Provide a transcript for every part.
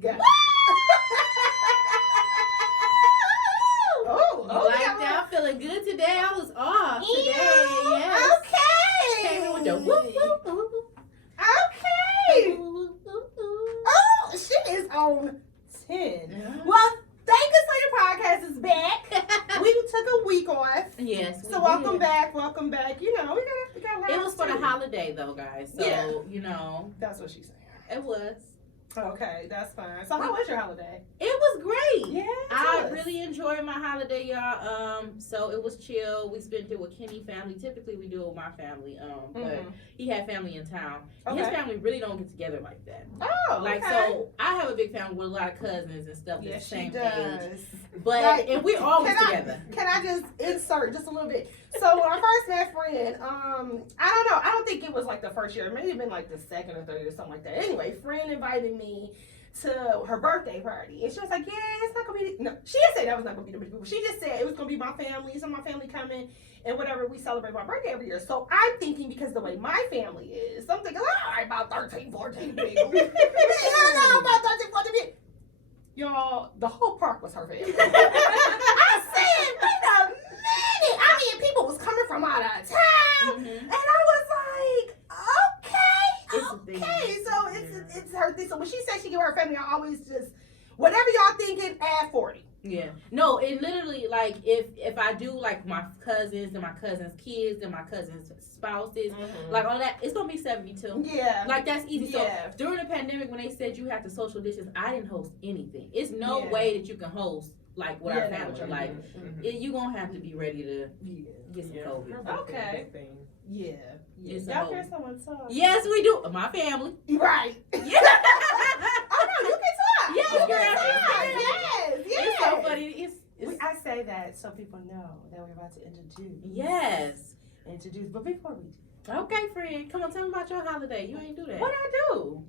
Got I'm feeling good today. I was off today. Yes. Okay. Came in with the whoop, whoop, whoop. Okay. Oh, she is on 10. Well, Thank Us L8tr podcast is back. We took a week off. Yes. So welcome back. Welcome back. You know, we got It was for the holiday though, guys. So, yeah. You know. That's what she's saying. It was. Okay, that's fine. So how was your holiday? It was great. Yeah. I really enjoyed my holiday, y'all. So it was chill. We spent it with Kenny's family. Typically we do it with my family. But he had family in town. Okay. His family really don't get together like that. Oh, like okay. So I have a big family with a lot of cousins and stuff that's the same age. But like, and we're always together. Can I just insert just a little bit? So when I first met Friend, I don't know. I don't think it was like the first year. It may have been like the second or third or something like that. Anyway, Friend invited me to her birthday party, and she was like, "Yeah, it's not gonna be." No, she didn't say that was not gonna be the people. She just said it was gonna be my family. Some of my family coming, and whatever. We celebrate my birthday every year. So I'm thinking because the way my family is, I'm thinking, all right, about 13, 14 people. About 13, 14 people. Y'all, the whole park was her family. I said, wait a minute. I mean, people was coming from out of town, and I was like, okay, so it's her thing. So when she said she give her family, I always just, whatever y'all thinking, add 40. Yeah. No, it literally, like, if I do, like, my cousins and my cousins' kids and my cousins' spouses, like, all that, it's going to be 72. Yeah. Like, that's easy. Yeah. So, during the pandemic, when they said you have to social distance, I didn't host anything. It's no way that you can host, like, with our family. Like, you're going to have to be ready to get some COVID. Okay. Yeah. Y'all hear someone talk? Yes, we do. My family. Right. Yeah. Oh, no, you can talk. Yes, you girl. can talk. Yes. It's so funny. I say that so people know that we're about to introduce. Yes. But before we do. Okay, friend. Come on, tell me about your holiday. You ain't do that. What I do?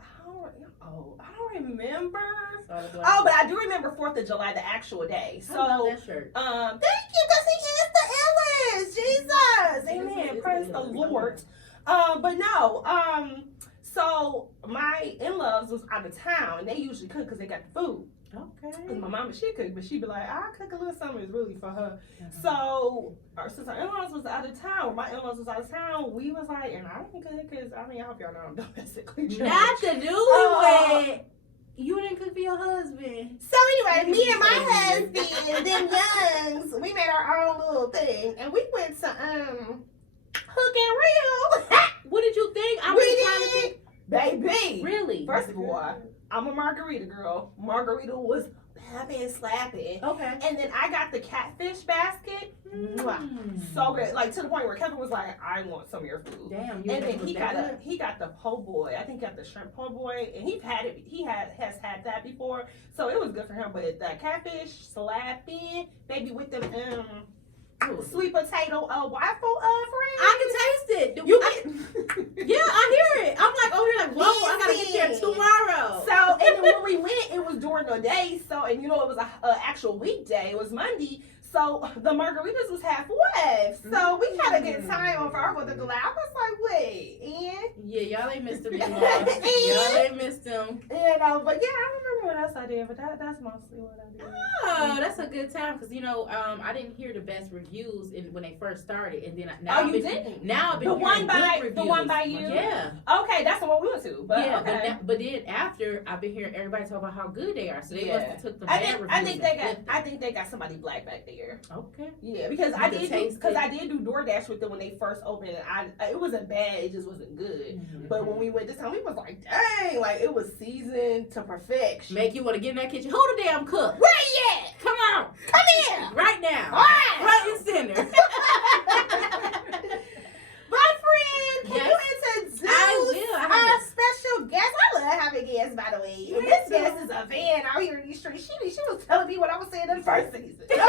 I don't remember. Oh, but I do remember 4th of July, the actual day. So, I love that shirt. Thank you, because he is the illest. Jesus. Amen. Praise the Lord. But no, so my in-laws was out of town, and they usually cook because they got the food. Okay. And my mama, she cook, but she'd be like, I'll cook a little something. It's really for her. So, since our in-laws was out of town, my in-laws was out of town, we was like, and I didn't cook because, I mean, I hope y'all know I'm domestically trained. Not the newlywed. You didn't cook for your husband. So anyway, me and my husband, them youngs, we made our own little thing, and we went to Hook and Reel. What did you think? Baby. Really? First of all, I'm a margarita girl. Margarita was slapping, slapping. Okay. And then I got the catfish basket. So good. Like to the point where Kevin was like, I want some of your food. Damn. And then he got the po' boy. I think he got the shrimp po' boy. And has had that before. So it was good for him. But the catfish slapping, baby, with them sweet potato waffle friend. I can taste it. Yeah, I hear it. I'm like over here like, whoa, I gotta get there tomorrow. So and then when we went, it was during the day. So and you know it was a actual weekday. It was Monday. So the margaritas was halfway. So we had a good time on our 4th of July. I was like, wait, and yeah, y'all ain't missed them anymore. Y'all ain't missed them. But yeah, I remember what else I did, but that's mostly what I did. Oh, that's a good time because I didn't hear the best reviews when they first started, and then didn't? Now I've been the one by you. Yeah. Okay, that's the one we went to. But yeah, okay. but then after I've been hearing everybody talk about how good they are, so they must have took the bad reviews. I think they got somebody black back there. Okay. Yeah, because I did do DoorDash with them when they first opened, and it wasn't bad. It just wasn't good. But when we went this time, we was like, dang, like it was seasoned to perfection. Make you want to get in that kitchen. Who the damn cook? Where you at? Come on. Come here. Right now. All right. Right in center. My friend, can you introduce our special guest? I love having guests, by the way. And this guest is a fan out here in these streets. She was telling me what I was saying in the first season. Okay.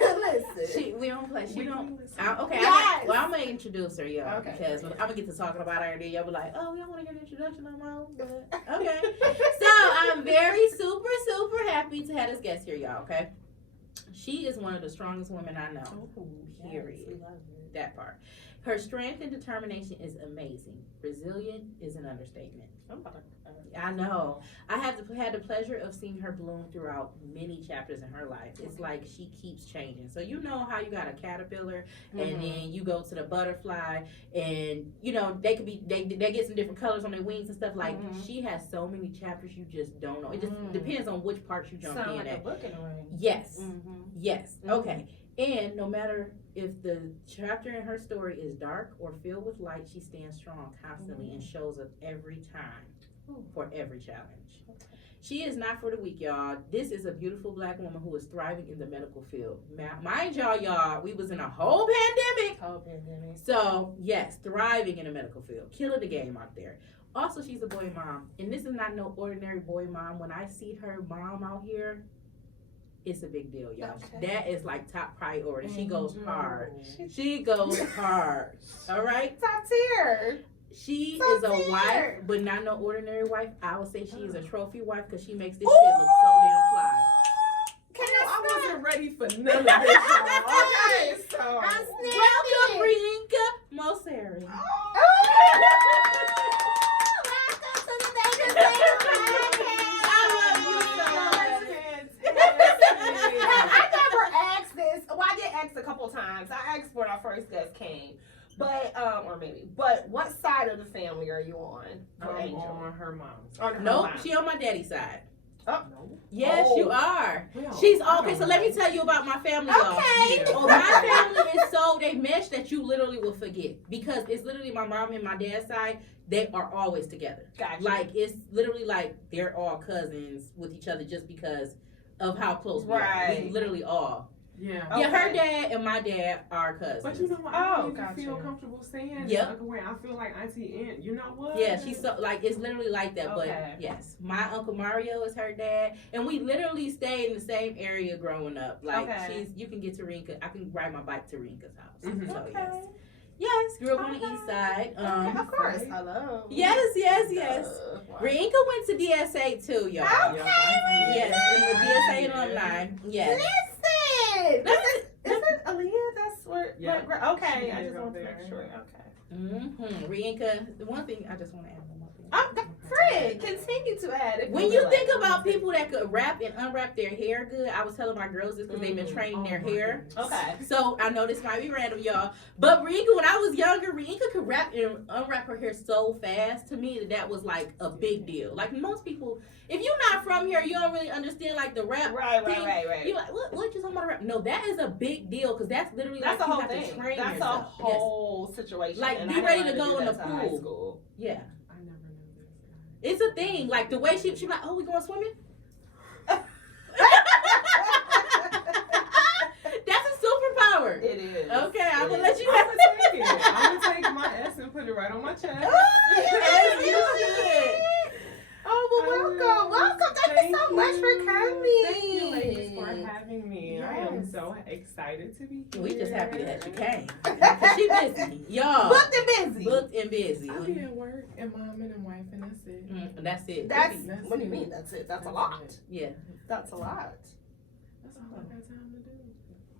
Listen. We don't play. She don't. Okay. Yes. I'm going to introduce her, y'all. Okay. Because I'm going to get to talking about her, and then y'all be like, oh, y'all want to get an introduction on my own? But, okay. So I'm very super, super happy to have this guest here, y'all, okay? She is one of the strongest women I know. Period. That part. Her strength and determination is amazing. Resilient is an understatement. I know. I had the pleasure of seeing her bloom throughout many chapters in her life. It's like she keeps changing. So you know how you got a caterpillar, and then you go to the butterfly, and you know they could be they get some different colors on their wings and stuff. Like she has so many chapters you just don't know. It just depends on which parts you jump in like at. A book in a way. Yes. Yes. Okay. And no matter if the chapter in her story is dark or filled with light, she stands strong constantly and shows up every time for every challenge. She is not for the weak, y'all. This is a beautiful black woman who is thriving in the medical field. Mind y'all, we was in a whole pandemic. So, yes, thriving in the medical field. Killing the game out there. Also, she's a boy mom. And this is not no ordinary boy mom. When I see her mom out here, it's a big deal, y'all. Okay. That is like top priority. She goes hard. She goes hard. All right? Top tier. She is a wife, but not no ordinary wife. I would say she is a trophy wife because she makes this shit look so damn fly. I wasn't ready for none of this, y'all. Okay, so welcome, ReJ'nka Moceri. Welcome to the Thank Us L8tr. I love you so much. I never asked this. Well, I did ask a couple times. I asked when our first guest came. But, but what side of the family are you on? I'm on her mom's. On her Nope, mom. she on my daddy's side. Oh. Yes, you are. She's okay. So let me tell you about my family. Okay. Oh, my family is so they mesh that you literally will forget because it's literally my mom and my dad's side. They are always together. Gotcha. Like it's literally like they're all cousins with each other just because of how close we are. We literally all. Yeah. Yeah, her dad and my dad are cousins. But you know what? I don't even feel comfortable saying yep. Uncle Wayne. I feel like Auntie Aunt. You know what? Yeah, she's so like it's literally like that. But yes, my Uncle Mario is her dad, and we literally stayed in the same area growing up. Like you can get to ReJ'nka. I can ride my bike to ReJ'nka's house. So yes, grew up on the east side. Of course. Hello. Yes. Wow. ReJ'nka went to DSA too, y'all. Okay. Yes, in the DSA alumni. Yes. Listen. Is it Aaliyah? That's where. Yeah. Okay. I just want to make sure. Okay. ReJ'nka. The one thing I just want to add one more thing. Fred, continue to add. When you think about people that could wrap and unwrap their hair good, I was telling my girls this because they've been training their hair. Okay. So I know this might be random, y'all. But ReJ'nka, when I was younger, ReJ'nka could wrap and unwrap her hair so fast. To me, that was like a big deal. Like most people, if you're not from here, you don't really understand like the wrap. Right. You're like, what you talking about wrap? No, that is a big deal because that's literally that's like a you whole have thing. to train That's yourself. a whole situation. Like and be ready to go in the pool. Yeah. It's a thing. Like the way she like, oh, we going swimming? That's a superpower. It is. Okay, I'm gonna let you I'm gonna take it. I'm gonna take my S and put it right on my chest. As you should. Oh, well, welcome. Thank you so much for coming. Thank you, ladies, for having me. Yes. I am so excited to be here. We just happy that you came. She busy, y'all. Booked and busy. I'll be at work and momming and wife, and that's it. That's it. That's what do you mean? That's it. That's a lot. Yeah. That's a lot. That's all I got time to do.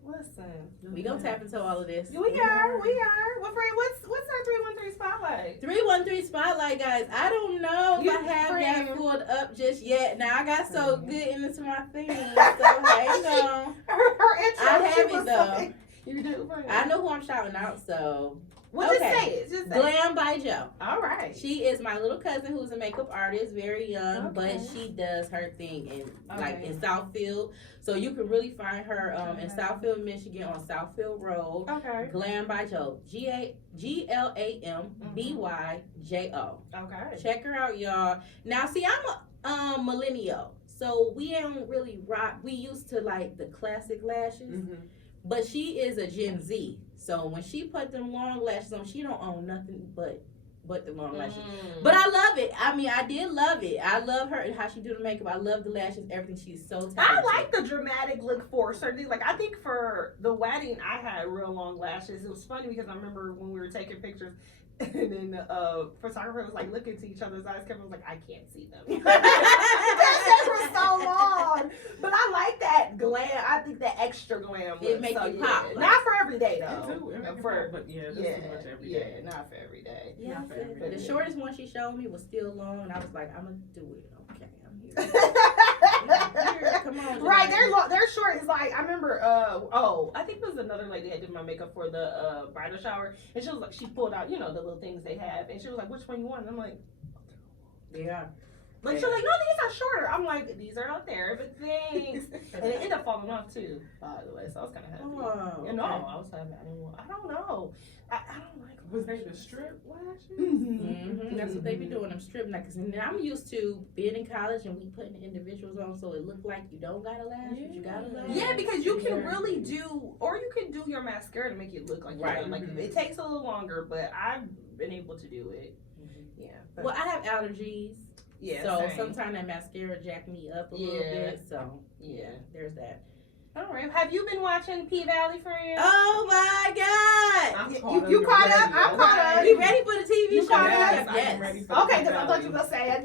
Listen, we gonna tap into all of this. We are. Well, Fred, what's our 313 spotlight? 313 spotlight, guys. I don't know if I have that pulled up just yet. Now I got so good into my thing, so hang on. Her intro. I have it though. Like, you do. I know who I'm shouting out, so. Well, just say it. Just say Glam by Joe. All right. She is my little cousin who's a makeup artist, very young, but she does her thing in like in Southfield. So you can really find her in Southfield, Michigan on Southfield Road. Okay. Glam by Joe. GLAMBYJO. Okay. Check her out, y'all. Now, see, I'm a millennial, so we don't really rock. We used to like the classic lashes, but she is a Gen Z. So when she put them long lashes on, she don't own nothing but the long lashes. But I love it. I mean, I did love it. I love her and how she do the makeup. I love the lashes, everything. She's so talented. I like the dramatic look for certain things. Like, I think for the wedding, I had real long lashes. It was funny because I remember when we were taking pictures, and then the photographer was like looking to each other's eyes. Kevin was like, I can't see them. They were so long. But I like that glam. I think that extra glam. It make you pop. Not for every day know. But yeah, this is much every day. Not for every day. Yeah, Not for every day. the shortest one she showed me was still long, and I was like, I'm gonna do it. Okay, I'm here. Come on, Right, they're short. It's like I remember. I think it was another lady that did my makeup for the bridal shower, and she was like, she pulled out, the little things they have, and she was like, which one you want? And I'm like, yeah. Like, she was like, no, these are shorter. I'm like, these are out there, but thanks. And it ended up falling off too, by the way. So I was kind of happy. Oh, No, I was happy. I don't know. I don't like. Was they the strip lashes? Mm-hmm. That's what they be doing. I'm stripping that because I'm used to being in college and we putting individuals on so it look like you don't got a lash, but you got a lash. Yeah, because you can really do, or you can do your mascara to make it look like right. Like it takes a little longer, but I've been able to do it. Mm-hmm. Yeah. Well, I have allergies. Yeah. So sometimes that mascara jack me up a little bit. So yeah, there's that. All right. Have you been watching P-Valley, friends? Oh my God! You caught up? I'm caught up. You ready for the TV show? Yes, Yes. I'm ready for Okay, because I thought you were gonna say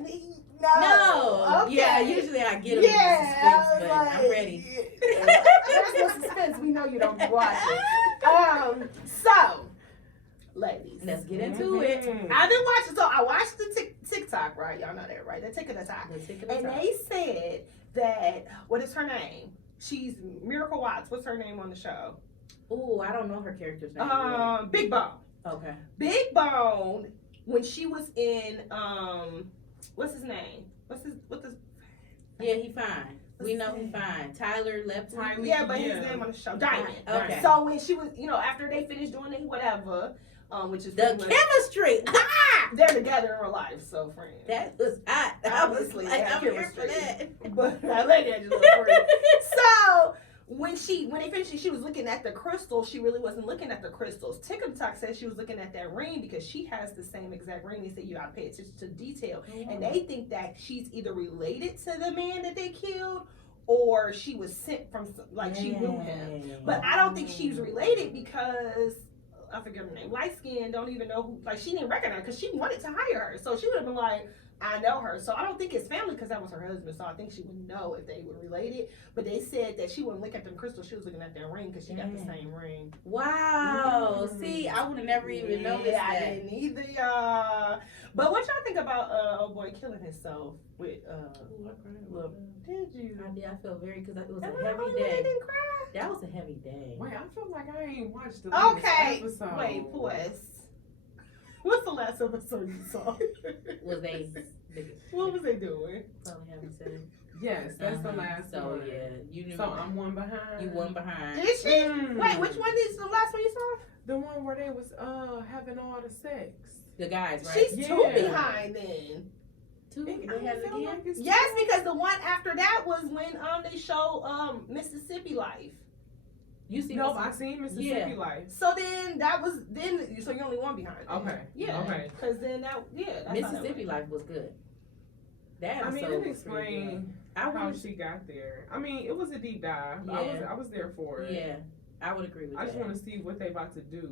no. Okay. Yeah, usually I get a little suspense, but I'm ready. There's no suspense. We know you don't be watching. So, ladies, let's get into it. I've been watching. So I watched the TikTok, right? Y'all know that, right? The TikTok. And they said that what is her name? She's Miracle Watts. What's her name on the show? Oh, I don't know her character's name. Big Bone. Okay. Big Bone, when she was in what's his name? Yeah, he fine. We know he fine. Tyler left. Yeah, but his name on the show, Diamond. Okay. So when she was, after they finished doing it, whatever, which is the chemistry. They're together in real life, so friends. That was hot. Obviously, I'm here chemistry. for that. But that lady had just looked pretty. So when they finished, she was looking at the crystals. She really wasn't looking at the crystals. TikTok said she was looking at that ring because she has the same exact ring. They said you gotta pay attention to detail, and they think that she's either related to the man that they killed, or she was sent from she knew him. But I don't think she's related because I forget her name. Light skin, don't even know who. She didn't recognize her because she wanted to hire her, so she would have been like, I know her. So I don't think it's family because that was her husband. So I think she would know if they were related. But they said that she wouldn't look at them crystals. She was looking at that ring because she got the same ring. Wow. See, I would have never even noticed that. I didn't either, y'all. But what y'all think about old boy killing himself with look? Did you? I did. I felt very because it was Am a I heavy the only one day. that didn't cry? That was a heavy day. Wait, I feel like I ain't watched the latest episode. Wait, pause. What's the last episode you saw? Was they? What was they doing? Probably haven't said. Yes, that's the last one. So yeah, you knew. So I'm one behind. You one behind. Did she? Wait, which one is the last one you saw? The one where they was having all the sex. The guys, right? She's two behind then. Two. They had it again. Like Yes, because the one after that was when they show Mississippi Life. You see? No, I seen Mississippi Life. So then so you're only one behind. Then. Okay. Yeah. Okay. Because then that's Mississippi Life was good. That I mean, episode it was pretty explained good. how she got there. I mean, it was a deep dive. Yeah. I was there for it. Yeah, I would agree with that. I just want to see what they about to do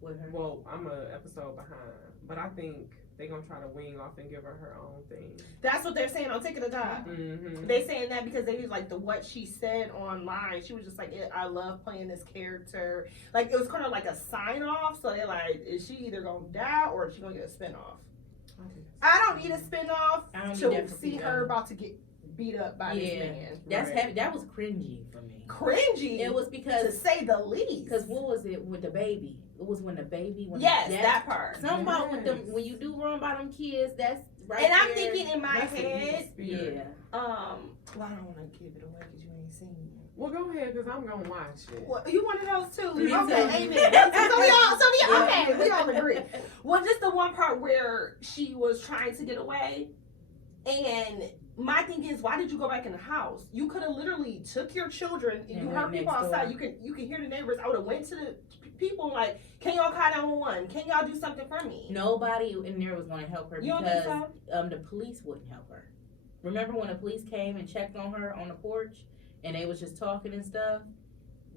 with her. Well, I'm a episode behind, but I think they're gonna try to wing off and give her her own thing. That's what they're saying on TikTok. Mm-hmm. They saying that because they was like what she said online. She was just like, I love playing this character. Like it was kind of like a sign off. So they're like, is she either gonna die or is she gonna get a spinoff? I don't need a spinoff to see her about to get beat up by this man. That's heavy. That was cringy for me. Cringy. It was because, to say the least. Because what was it with the baby? It was when the baby. That part. Something about with them when you do wrong by them kids. That's right. And I'm there. thinking in my head. Yeah. Well, I don't want to give it away because you ain't seen it. Well, go ahead, because I'm going to watch it. Well, you one of those too. Me okay, too. amen. So we all, okay, we all agree. Well, just the one part where she was trying to get away. And my thing is, why did you go back in the house? You could have literally took your children and you heard people outside. You can hear the neighbors. I would have went to the people like, can y'all call 911? Can y'all do something for me? Nobody in there was going to help her you because don't think so? The police wouldn't help her. Remember when the police came and checked on her on the porch? And they was just talking and stuff.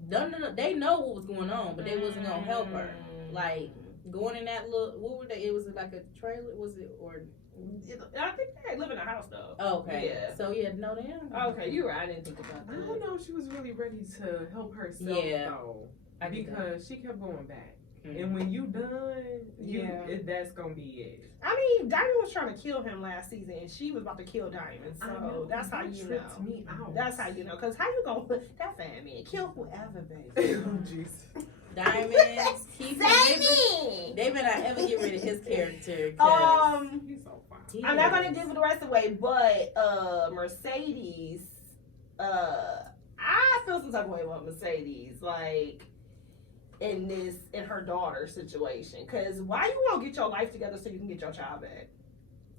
They know what was going on, but they wasn't gonna help her. Like going in that little, what were they? It was like a trailer, was it? Or I think they live in a house though. Okay. Yeah. So no, they don't. Okay, you're right. I didn't think about that. I don't know if she was really ready to help herself though. because she kept going back. And when you done, that's gonna be it. I mean, Diamond was trying to kill him last season, and she was about to kill Diamond. So that's how you know. Me out. That's how you know. Because how you gonna that fan man kill whoever, baby? Oh, jeez. Diamonds, they better not ever get rid of his character. He's so fine. I'm not gonna give it the rest away, but Mercedes, I feel some type of way about Mercedes, like in her daughter situation. Cause why you won't get your life together so you can get your child back?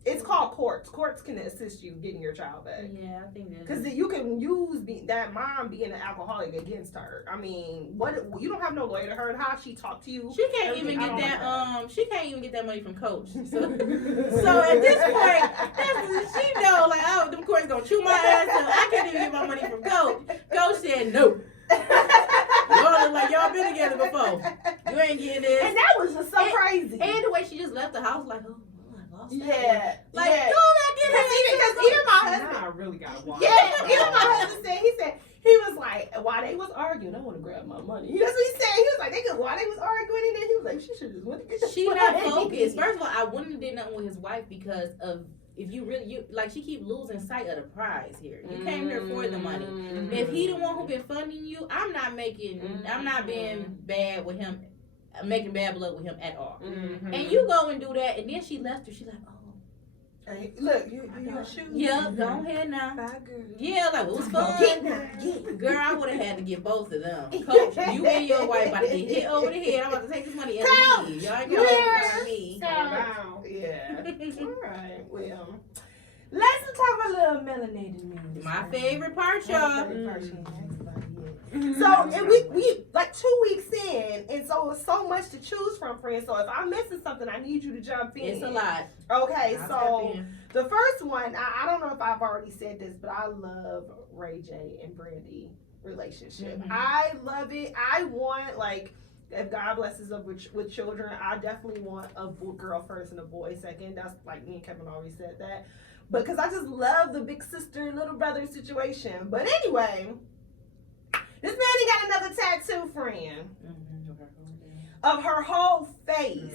It's called courts. Courts can assist you getting your child back. Yeah, I think that's because you can use that mom being an alcoholic against her. I mean, what you don't have no lawyer to her. How she talked to you? She can't even get that. She can't even get that money from Coach. So, so at this point, she know like, oh, them courts gonna chew my ass up. I can't even get my money from Coach. Coach said no. Y'all look like y'all been together before. You ain't getting this. And that was just so crazy. And the way she just left the house, like, oh. Yeah, like yeah. go back in because even my husband, now I really got wild. Yeah, even my husband said he was like, while they was arguing, I want to grab my money. That's what he said. He was like, while they was arguing, and then he was like, she should just went to get the She money. not focused. First of all, I wouldn't have did nothing with his wife because of if you really like she keep losing sight of the prize here. You came here for the money. If he the one who been funding you, I'm not being bad with him. Making bad blood with him at all. And you go and do that, and then she left her. She's like, oh, hey, look, you shoot. Yeah, go ahead now. Bye, girl. Yeah, like it was fun. Get. Girl, I would have had to get both of them. Coach, you and your wife about to get hit over the head. I'm about to take this money and leave. Y'all ain't gonna find me. Yeah. All right. Well, let's talk about a little melanated men. My favorite part, y'all. So and we like 2 weeks in, and so it's so much to choose from, friends. So if I'm missing something, I need you to jump in. It's a lot. Okay, so the first one, I don't know if I've already said this, but I love Ray J and Brandy relationship. I love it. I want, like, if God blesses us with children, I definitely want a girl first and a boy second. That's like me and Kevin always said that. But because I just love the big sister, little brother situation. But anyway, this man, he got another tattoo, friend, of her whole face.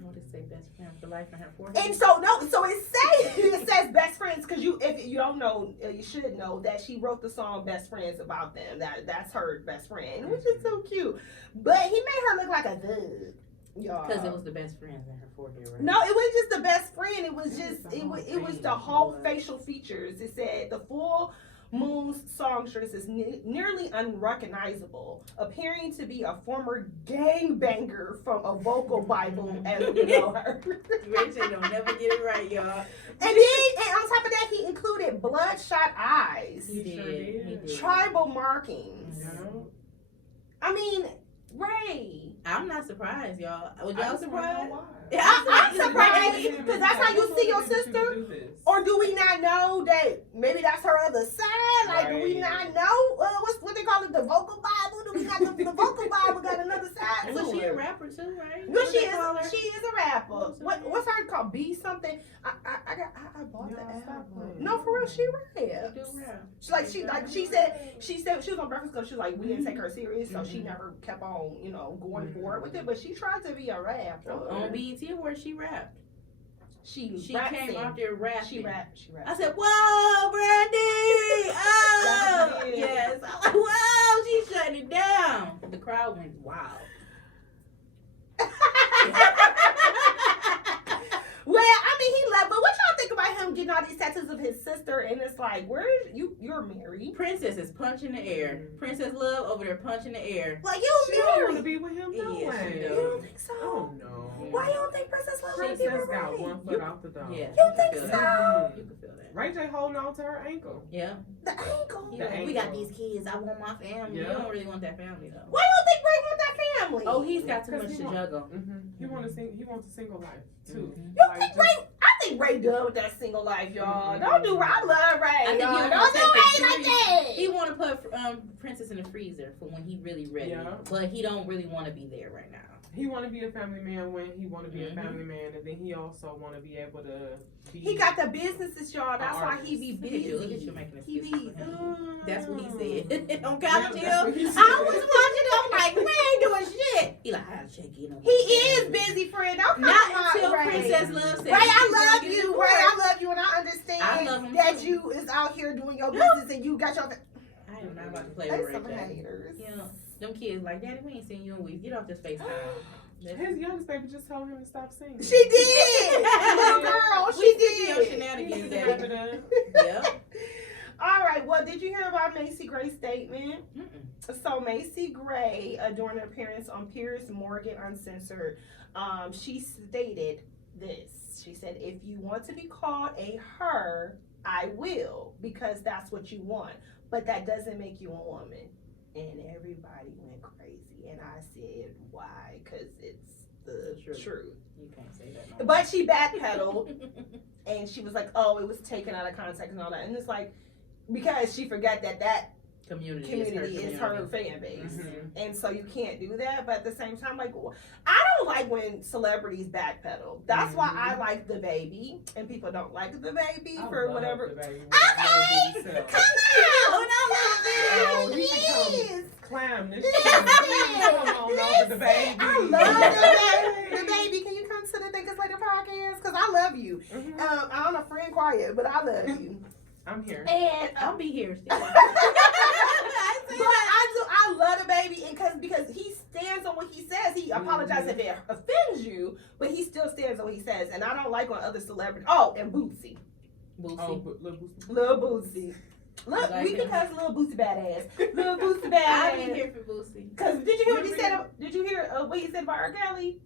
What does it say, best friend for life on her forehead? And so it says best friends because if you don't know, you should know that she wrote the song "Best Friends" about them. That's her best friend, which is so cute. But he made her look like a thug, y'all. Because it was the best friends in her forehead, right? No, it was just the best friend. It was just it was the whole facial features. It said the full Moon's songstress is nearly unrecognizable, appearing to be a former gangbanger from a vocal Bible as we know her. Rachel don't never get it right, y'all. And on top of that, he included bloodshot eyes. He did. Tribal markings. No. I mean, Ray. I'm not surprised, y'all. Was y'all surprised? Yeah, I'm surprised because that's how you see your sister. Or do we not know that maybe that's her other side? Like, do we not know what they call it, the vocal Bible? Do we got the vocal Bible got another side? Was she a rapper too, right? No, she is a rapper. What's her called? B something. I bought the album. No, for real, she raps. She said she was on Breakfast Club. She was like, we didn't take her serious, so she never kept on, going forward with it. But she tried to be a rapper. On BET where she rapped. She came out there rapping. She rapped. I said, "Whoa, Brandy! Oh, yes!" I'm like, "Whoa, she's shutting it down." The crowd went wild. Well, I mean, he left. But what y'all think about him getting all these tattoos of his sister? And it's like, you're married? Princess is punching the air. Princess Love over there punching the air. Like, she don't want to be with him, no way. You don't think so? Oh no. Why you don't think Princess Love want to be with Princess got Ray? one foot off the door. Yeah, You think so? You can feel that. Ray J holding on to her ankle. Yeah. The ankle. We got these kids. I want my family. Yeah. You don't really want that family though. Why you don't think Ray want that family? Oh, he's got too much to juggle. He wants a single life too. You think Ray? I think think Ray done with that single life, y'all. Don't do Ray. I love Ray. I think y'all. he Don't do Ray like that. He want to put Princess in the freezer for when he really ready, but he don't really want to be there right now. He want to be a family man when he want to be a family man, and then he also want to be able to be. He got the businesses, y'all. That's why he be busy. Look at you making this He be. That's what he said. On college hill. I was watching him like, man, ain't doing shit. He like, I gotta check in. He is busy, friend. Don't Not until Ray. Princess Love said, Ray, I love you. Ray, I love you, and I understand that too. you is out here doing your business and you got your. I am not about to play They with some Ray J. haters. You know, them kids like, Daddy, we ain't seen you in weeks. Get off this FaceTime. His youngest baby just told him to stop singing. She did, little girl. She Your did. shenanigans, He's Daddy. evident. Yep. All right. Well, did you hear about Macy Gray's statement? Mm-mm. So Macy Gray, during an appearance on Piers Morgan Uncensored, she stated this. She said, "If you want to be called a her, I will, because that's what you want. But that doesn't make you a woman." And everybody went crazy. And I said, why? Because it's the truth. You can't say that. No. But she backpedaled and she was like, oh, it was taken out of context and all that. And it's like, because she forgot that community is her fan base. Mm-hmm. And so you can't do that. But at the same time, like, I don't like when celebrities backpedal. That's why I like the baby. And people don't like the baby for whatever. Okay, come on. Oh, he Yes. clown this shit. Over the baby. I love the baby. Can you come to the Thank Us L8tr podcast? Because I love you. I'm a friend quiet, but I love you. I'm here. And I'll be here still. I love the baby, and because he stands on what he says. He apologizes if it offends you, but he still stands on what he says. And I don't like when other celebrities. Oh, and Bootsy. Oh, Little Bootsy. Look, we can call Little Bootsy badass. Little Bootsy badass. I'll be here for Bootsy. Cause did you hear what he said? Did you hear what he said about R. Kelly?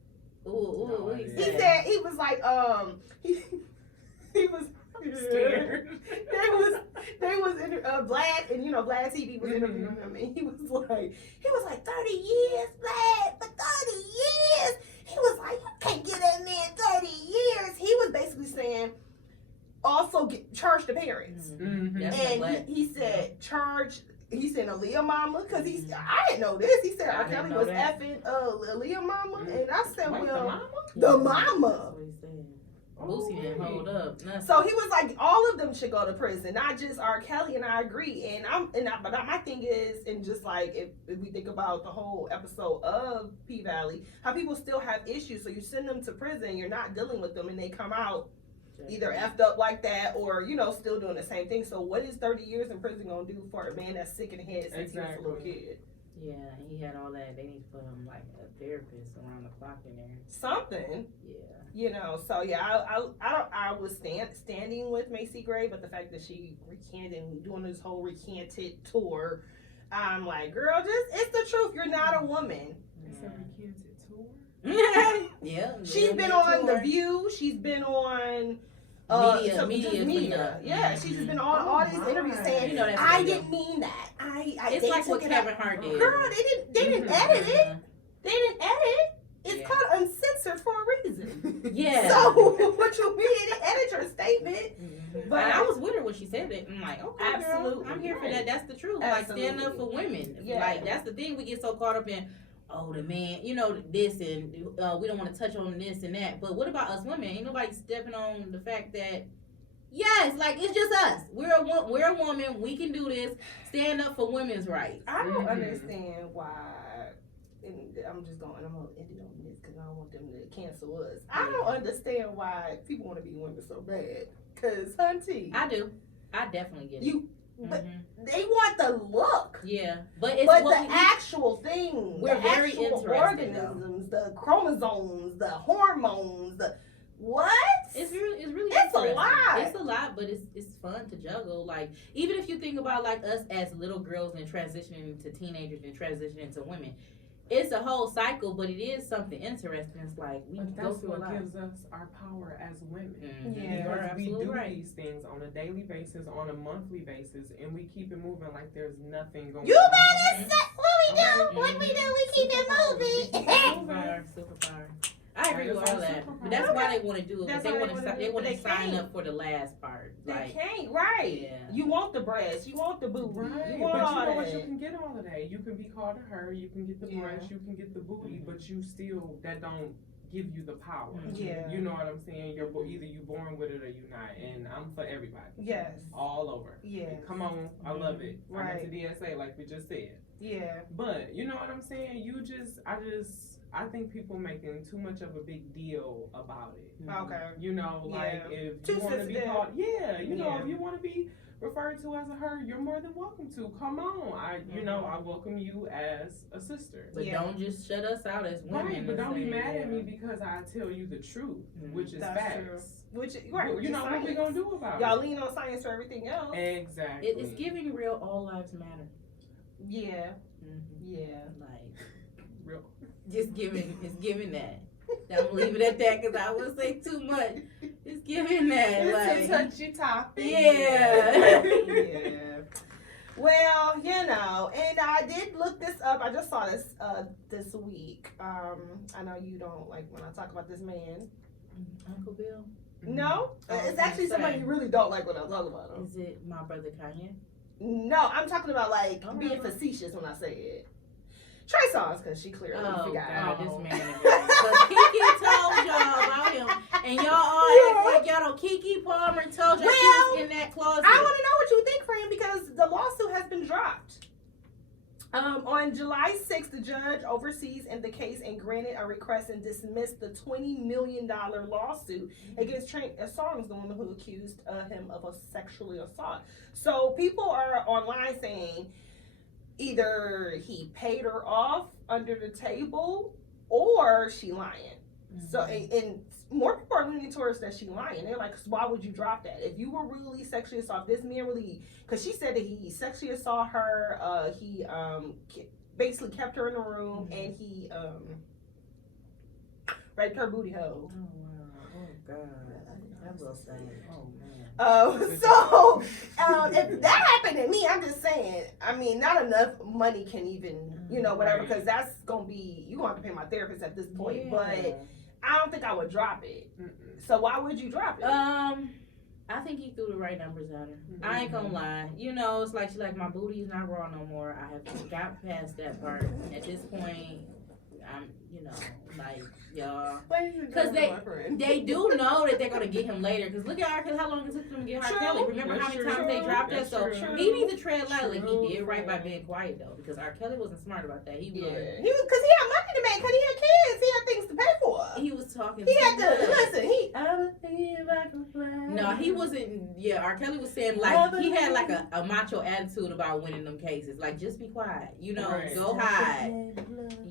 What he He said he was like he was scared. They was in Vlad, and Vlad TV was interviewing him, and he was like 30 years, Vlad, for 30 years. He was like, you can't get that man 30 years. He was basically saying, also charge the parents. Mm-hmm. And he said charge. He said Aaliyah mama, because I didn't know this. He said R. Kelly was effing Aaliyah mama, and I said, Wait, well, the mama. Bootsy didn't hold up. Nothing. So he was like, all of them should go to prison, not just R. Kelly, and I agree. But my thing is, and just like if we think about the whole episode of P Valley, how people still have issues. So you send them to prison, you're not dealing with them, and they come out either effed up like that or still doing the same thing. So what is 30 years in prison gonna do for a man that's sick in the head since he was a little kid? Yeah, he had all that. They need to put him like a therapist around the clock in there. Something. Yeah. So yeah, I was standing with Macy Gray, but the fact that she recanted and doing this whole recanted tour, I'm like, girl, it's the truth. You're not a woman. It's a recanted tour. Yeah. She's been on The View. She's been on media. Yeah, she's just been on all these interviews saying, I didn't mean that. It's like what Kevin Hart did. Girl, they didn't edit it. They didn't edit. It's called uncensored for a reason. Yeah. So what you mean? They didn't edit your statement. But I was with her when she said it. I'm like, okay, absolutely, girl, I'm here for that. That's the truth. Absolutely. Like, stand up for women. Yeah. Like, that's the thing. We get so caught up in, the man, this, and we don't want to touch on this and that. But what about us women? Ain't nobody stepping on the fact that, yes, like, it's just us. We're a woman. We can do this. Stand up for women's rights. I don't understand why. And I'm gonna end it on this because I don't want them to cancel us. I don't understand why people want to be women so bad. Cause hunty, I do. I definitely get it. But they want the look. Yeah, but actual thing, we're the very actual interested, organisms, the chromosomes, the hormones, the what? It's really it's a lot. It's a lot, but it's fun to juggle. Like, even if you think about like us as little girls and transitioning to teenagers and transitioning to women. It's a whole cycle, but it is something interesting. It's like we go through a lot. That's what gives us our power as women. Yeah, we do these things on a daily basis, on a monthly basis, and we keep it moving like there's nothing going on. You better say what we do. What we do, we keep it moving. Super fire. I agree with all that. But that's why they want to do it. That's But why they want to sign can't. up for the last part. They Like, can't, right? Yeah. You want the breast, you want the booty, Right, you but want you all know that. what? You can get all of that. You can be called a her. You can get the Yeah. breast. You can get the booty, but you still that don't give you the power. Yeah. You know what I'm saying? You're either you born with it or you not. And I'm for everybody. Yes. All over. Yeah. Come on, I love it. Right. I'm into DSA, like we just said. Yeah. But you know what I'm saying? I think people making too much of a big deal about it. Okay. You know, like Yeah. if Too you want to be sensitive. called, you know, Yeah. if you want to be referred to as a her, you're more than welcome to. Come on, I welcome you as a sister. but don't just shut us out as women. Right, but and don't be say, mad at me because I tell you the truth, which is That's facts. true. Which right, You know what we gonna do about y'all lean on science for everything else. Exactly. It's giving real all lives matter. Yeah. Mm-hmm. Yeah. Like, real. it's giving that. I'm gonna leave it at that because I wouldn't say too much. It's giving that. It's like, a touchy topic. Yeah. Yeah. Well, you know, and I did look this up. I just saw this this week. I know you don't like when I talk about this man. Uncle Bill? No, Oh, it's actually say. somebody you really don't like when I talk about him. Is it my brother Kanye? No, I'm talking about like Oh, being no. facetious when I say it. Trey Songz, because she clearly Oh forgot. God, Oh. this man again. But Kiki told y'all about him, and y'all all act like y'all don't. Kiki Palmer told y'all she was in that closet. I want to know what you think, friend, because the lawsuit has been dropped. On July 6th, the judge oversees in the case and granted a request and dismissed the $20 million lawsuit against Trey Songz, the woman who accused him of a sexual assault. So people are online saying either he paid her off under the table or she lying. So, and more people are leaning towards that she lying. They're like, why would you drop that? If you were really sexually assaulted, this man really, because she said that he sexually assaulted her, he basically kept her in the room, and he raped her booty hole. Oh wow! Oh God! I will say. Oh man. So if that happened to me, I'm just saying, I mean, not enough money can even, you know, whatever, because that's gonna be, you gonna have to pay my therapist at this point, but I don't think I would drop it. So why would you drop it? I think he threw the right numbers at her. I ain't gonna lie. You know, it's like she's like, my booty is not raw no more. I have got past that part. At this point, I'm, you know, like, y'all. Because they do know that they're going to get him later. Because look at R. Kelly, how long it took them to get R. Kelly. Remember how many times they dropped that? So he needs to tread lightly. He did right by being quiet, though. Because R. Kelly wasn't smart about that. He was. Because he had money to make, because he had kids. He had things to pay for. He was talking. He had to, listen, No, he wasn't. Yeah, R. Kelly was saying, like, he had like a macho attitude about winning them cases. Like, just be quiet. You know, go hide.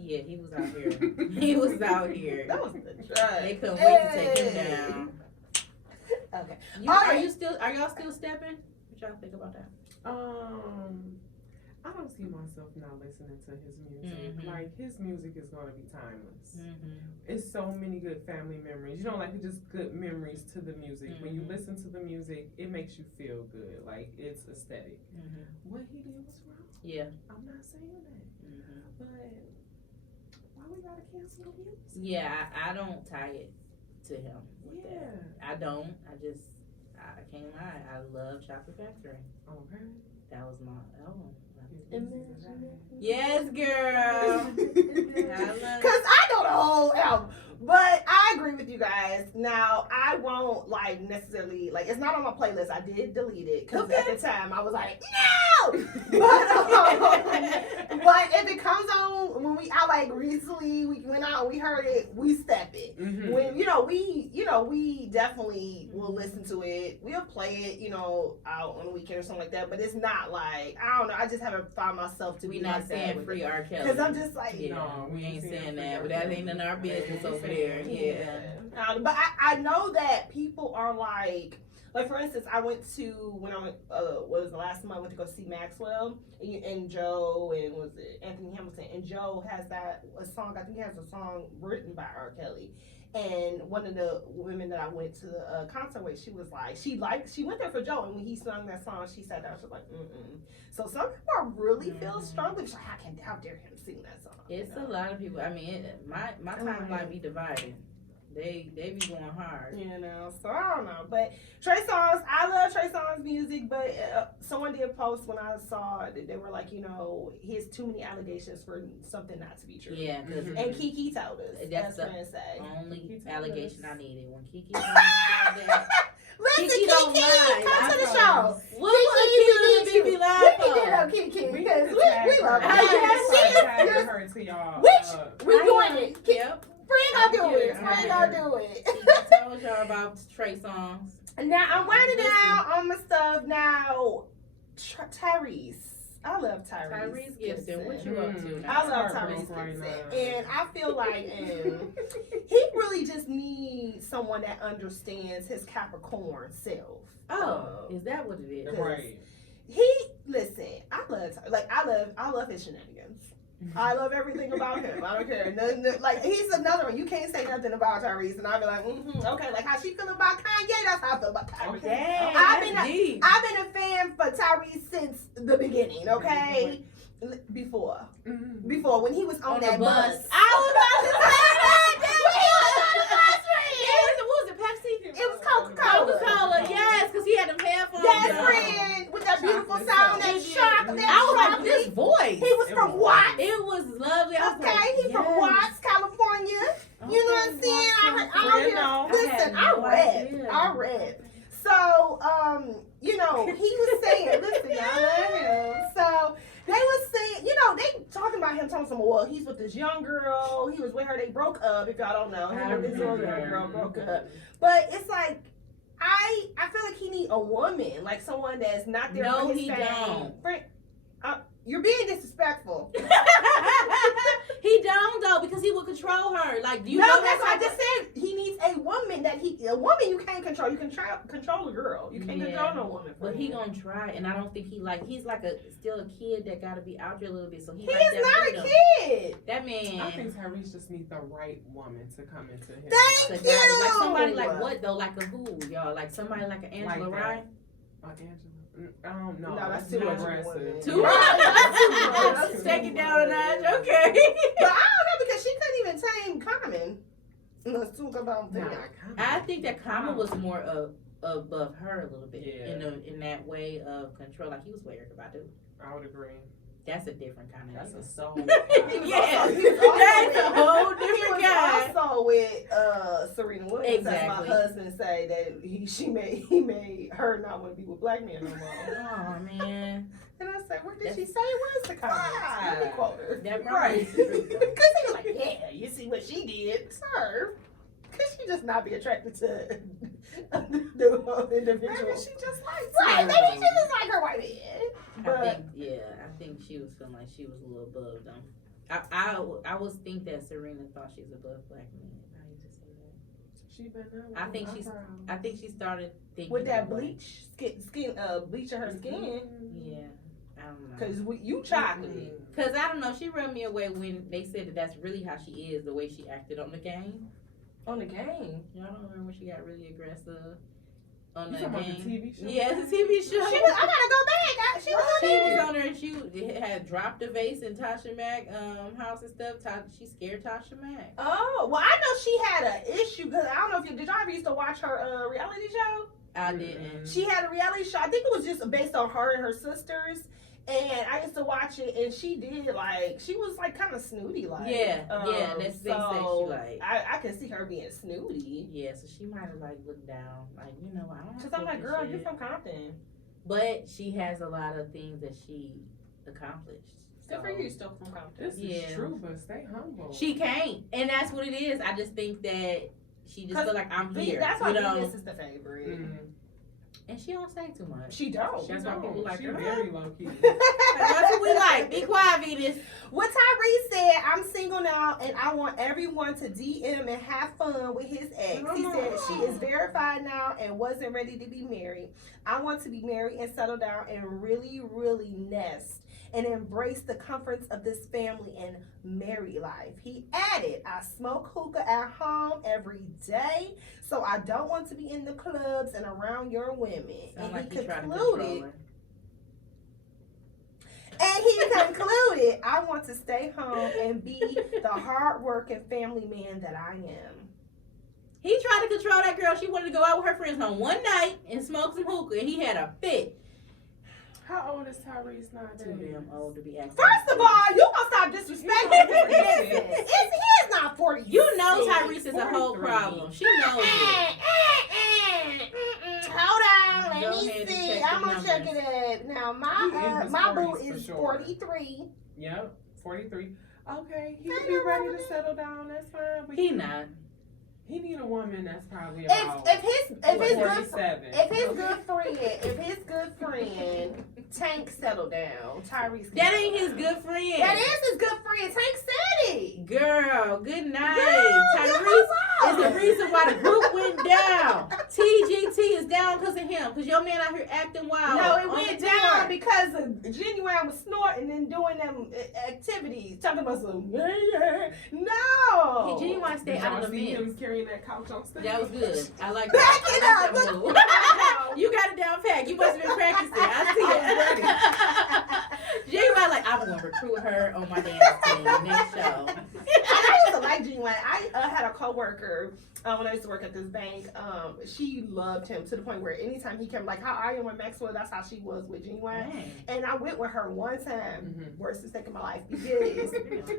Yeah, he was out here. He was out here. That was the judge. They couldn't wait to take him down. Okay. Are y'all still stepping? What y'all think about that? I don't see myself now listening to his music. Like, his music is going to be timeless. It's so many good family memories. You know, like, it's just good memories to the music. When you listen to the music, it makes you feel good. Like, it's aesthetic. What he did was wrong. Yeah. I'm not saying that. But why we got to cancel the music? Yeah, I don't tie it to him. I don't. I can't lie. I love Chocolate Factory. Okay. That was my album. Imagine. Yes, girl. Because I know the whole album. But I agree with you guys. Now, I won't, like, necessarily, like, it's not on my playlist. I did delete it. Because at the time, I was like, no! But if it comes on, when recently, we went out and we heard it, we step it. When, we definitely will listen to it. We'll play it, out on the weekend or something like that. But it's not like, I don't know, I just haven't found myself to be like that. We not saying free R. Kelly. Because I'm just like, no, we ain't saying that. But that ain't none of our business over there. Yeah. But I know that people are like for instance, I went to, when I went, what was the last time I went to go see Maxwell and Joe and was it Anthony Hamilton, and Joe has a song, I think he has a song written by R. Kelly. And one of the women that I went to the concert with, she was like, she went there for Joe, and when he sung that song, she sat down, she was like, So some people really feel strongly, how dare him sing that song? It's a lot of people. I mean, my timeline be divided. They be going hard. You know, so I don't know. But Trey Songz, I love Trey Songz music, but someone did post when I saw it, they were like, you know, he has too many allegations for something not to be true. Yeah, because And Kiki told us. that's the say. only allegation I needed. When Kiki said that, Listen, Kiki don't lie. come to the I show. what was Kiki, Kiki we live can get for? up Kiki We because can we love her. tag Yes, her to y'all. we doing it. Yep. Friend gonna do it. Yeah, Friend yeah. gonna do it. I told y'all about Trey Songz. Now I'm winding down on my stuff. Now, Tyrese. I love Tyrese. Tyrese Gibson, what you up to now? I love Heartbroken Tyrese right Gibson, now. and I feel like he really just needs someone that understands his Capricorn self. Oh, is that what it is? Right. Listen. I love his shenanigans. I love everything about him. I don't care. Like he's another one. You can't say nothing about Tyrese, and I'll be like, okay. Like how she feel about Kanye, that's how I feel about Tyrese. Dang, I've deep. been a fan for Tyrese since the beginning. Okay, before when he was on that the bus. bus. I was about to say that. When he was on the bus, What was it, Pepsi? it was Coca-Cola. Coca-Cola, yes, because he had them headphones Yes, on. friend, with that beautiful Chocolate sound, sound. that chocolate. I was like, this voice. He was It from was Watts. It was lovely. I was Okay, like, he's from yes. Watts, California. You know what I'm saying? Listen, I I had read. So, you know, he was saying, listen, y'all love him. So they was saying, you know, they talking about him, talking about, well, he's with this young girl. He was with her. They broke up. If y'all don't know, him and this little young girl broke up. But it's like, I feel like he need a woman, like someone that's not there No, for his he fame. don't. You're being disrespectful. He don't though because he will control her. Like, do you No, know that's what I that just said. He needs a woman a woman you can't control. You can control a girl. You can't Yeah. control no woman. But he gonna try, and I don't think he's like still a kid that gotta be out there a little bit. So He like is that not freedom. a kid. That man. I think Tyrese just needs the right woman to come into his Thank life. to guide him. Like you. somebody like what though? Like a who, y'all? Like somebody like an Angela Like that. Ryan? Angela. I don't know. No, that's too too much aggressive. woman. Too Right, that's too Take it much. down a notch. Okay. But I don't know because she couldn't even tame Common. Let's talk about Nah, that. I think that Common was more above her a little bit Yeah. in that way of control. Like he was with Erykah Badu. I would agree. That's a different kind of That's nigga. a soul. Yeah, He was also that's with- a whole He different was guy. also with Serena Williams. Exactly. That's my husband say that he made her not want to be with black men no more. Oh man, And I said, what did she say? Where's the comments? Let me quote her. that probably is the truth. though. Because he was like, yeah, you see what she did, sir. Could she just not be attracted to the individual? Maybe she just likes Right, him. maybe she just like her white man. But I think she was feeling like she was a little above them. I was think that Serena thought she was above black men. I hate to say that. She been there with I think them she's- eyebrows. I think she started thinking with that way. bleach, bleaching her skin, Yeah, I don't know. because you chocolate. Cause I don't know, she rubbed me away when they said that that's really how she is, the way she acted on the game. On the game. Y'all don't remember when she got really aggressive on You the talking about the game? TV show? Yeah, it's a TV show. She was, I gotta go back. She was on She there. was on there and she had dropped a vase in Tasha Mack house and stuff. She scared Tasha Mack. Oh, well, I know she had an issue because I don't know if did y'all ever used to watch her reality show? I didn't. She had a reality show. I think it was just based on her and her sisters. And I used to watch it, and she did she was kind of snooty, Yeah, that's they say she like. I can see her being snooty. Yeah, so she might have looked down, I don't. Cause I'm like, girl, you're from Compton. But she has a lot of things that she accomplished. Good for you, still from Compton. This Yeah. is true, but stay humble. She can't, and that's what it is. I just think that she just feel like I'm here. That's why you know? Venus is the favorite. Mm. And she don't say too much. She don't. That's why people like She her. very low key. That's what we like. Be quiet, Venus. What Tyrese said, I'm single now and I want everyone to DM and have fun with his ex. He said she is verified now and wasn't ready to be married. I want to be married and settle down and really, really nest and embrace the comforts of this family and married life. He added, I smoke hookah at home every day, so I don't want to be in the clubs and around your women. Sound And like he you trying to concluded, I want to stay home and be the hard-working family man that I am. He tried to control that girl. She wanted to go out with her friends on one night and smoke some hookah, and he had a fit. How old is Tyrese nowadays? Too damn old to be acting. First of all, you gonna stop disrespecting him. He's not 40. You know Tyrese is a whole problem. She knows it. Hold on, Go let ahead me and see. check I'm the gonna check numbers. it out. Now He in his my boo 40s for is sure. 43. Yep, 43. Okay, he could be ready to settle down. That's fine. But He not. He need a woman that's probably about If his good 47. if his good friend Tank settled down, Tyrese. can That settle ain't his down. good friend. That is his good friend. Tank said it. Girl, good night. Girl, Tyrese is get the reason why the group went down. TGT is down because of him. Because your man out here acting wild. No, it on went the down tour. because of Genuine was snorting and doing them activities. Talking about some, no. Genuine stay Did out y'all of the see him mix. carrying that couch on stage? That was good. I like Back that. it I up. like that move. You got it down pat. You must have been practicing. I see it. Genuine like, I'm going to recruit her on my dance team next show. I used to like Genuine. I had a coworker when I used to work at this bank. She loved him to the point where anytime he came, like how I am with Maxwell, that's how she was with Genuine. Dang. And I went with her one time, Mhm. worst mistake of my life, because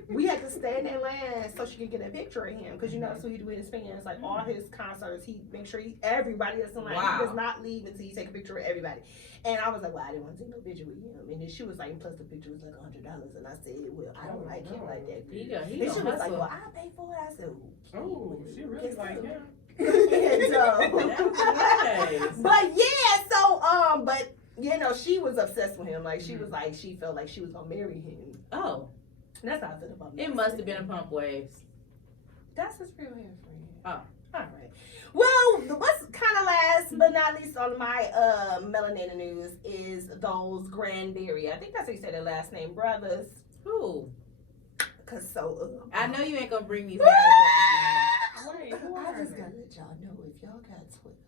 we had to stand in line so she could get a picture of him. Because you know that's what he do with his fans. Like all his concerts, he make sure everybody that's in line. Wow. He does not leave until you take a picture of everybody. And I was like, well, I didn't want to take no picture with him. And then she was like, plus the picture was like $100. And I said, well, I don't like him like that. He And she gonna was like, hustle. well, I'll pay for it. I said, Oh, she really Guess like so. him. And so, Nice. but yeah, so but you know, she was obsessed with him. Like she was like, she felt like she was gonna marry him. Oh, And that's how I feel about him. it must have been a pump waves. That's his real hair friend. Oh. All right. Well, what's kind of last but not least on my melanated news is those Granberry. I think that's how you say their last name, brothers. Who? Cause so. I know you ain't gonna bring these guys up Wait, who I are just they? gotta let y'all know if y'all got Twitter,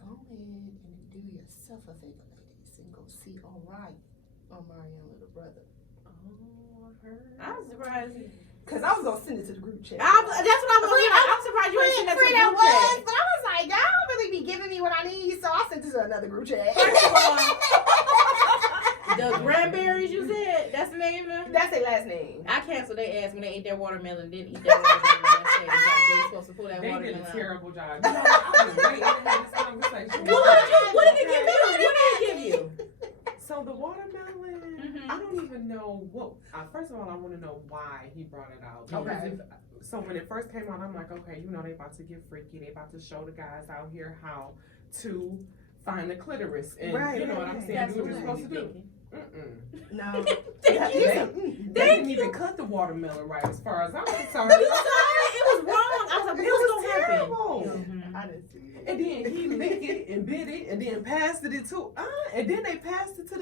go ahead and do yourself a favor, ladies, and go see Omarion little brother. Oh, I heard. again. I'm surprised. Cause I was gonna send it to the group chat. That's what I'm gonna do. I'm surprised you ain't seen that to the Friend, I group was, chat. but I was like, y'all don't really be giving me what I need, so I sent it to another group chat. First of all, the Granberries you said, that's the name of them? That's their last name. I canceled their ass when they ate that watermelon, didn't eat that watermelon. Like they supposed to pull that They did watermelon a out. terrible job. You know, I've been waiting to have this conversation. What did they give you? What did they give you? So the watermelon, Mhm. I don't even know what. First of all, I want to know why he brought it out. Because Okay. so when it first came out, I'm like, okay, you know, they about to get freaky. They about to show the guys out here how to find the clitoris, and Right, you know right, what I'm right. saying. That's Do what what you're I supposed be to do. thinking. No. Thank you. They didn't even cut the watermelon right, as far as I'm concerned. You saw it? It was wrong. I was like, It what's was gonna happen? terrible. Mhm. I didn't see it. And then he licked it and bit it, and then passed it to, and then they passed it to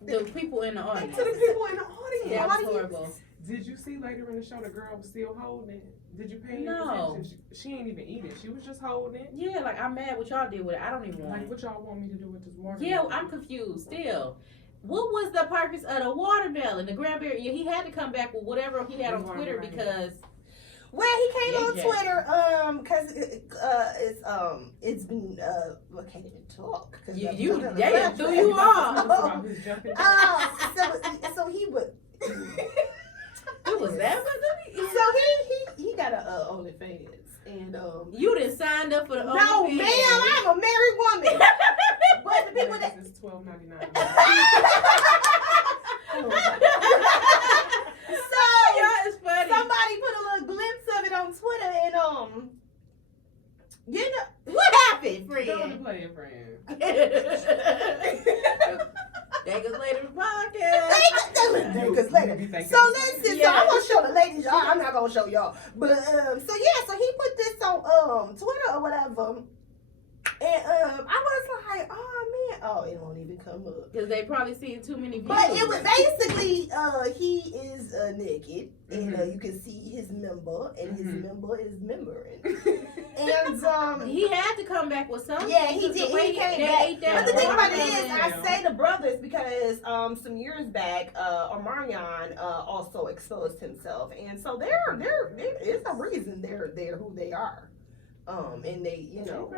The people in the audience. to the people in the audience. That was horrible. Did you see later in the show the girl was still holding it? Did you pay any No. attention? She ain't even eat it. She was just holding it. Yeah, like I'm mad what y'all did with it. I don't even want Like, it. what y'all want me to do with this water? Yeah, I'm confused still. What was the purpose of the watermelon? The Granberry, he had to come back with whatever he had on Twitter because Well, he came on JJ. Twitter, cause it's been I can't even talk. Cause You- I'm you- looking they at the threw you background. off. About his jumping. So he would. who was that? So he got a OnlyFans and You done signed up for the no OnlyFans. ma'am, I'm a married woman. But the people that This is $12.99. so Y'all is funny. somebody put a little glimpse of it on Twitter and you know What happened, Go to friend? play it, friend. Thank us later for podcast. Because later. You be thinking- So listen, so I'm Yes. gonna show the ladies, y'all. I'm not gonna show y'all. But so yeah, so he put this on Twitter or whatever. And I was like, oh man, oh it won't even come up. Because they probably seen too many views. But it was basically he is naked and Mhm. you can see his member and his Mhm. member is membering. And he had to come back with something. yeah, he because did. the way He came they back. ate that But the thing about it watermelon. is, I say the brothers because some years back, Omarion also exposed himself, and so there is a reason they're who they are. And they, you know,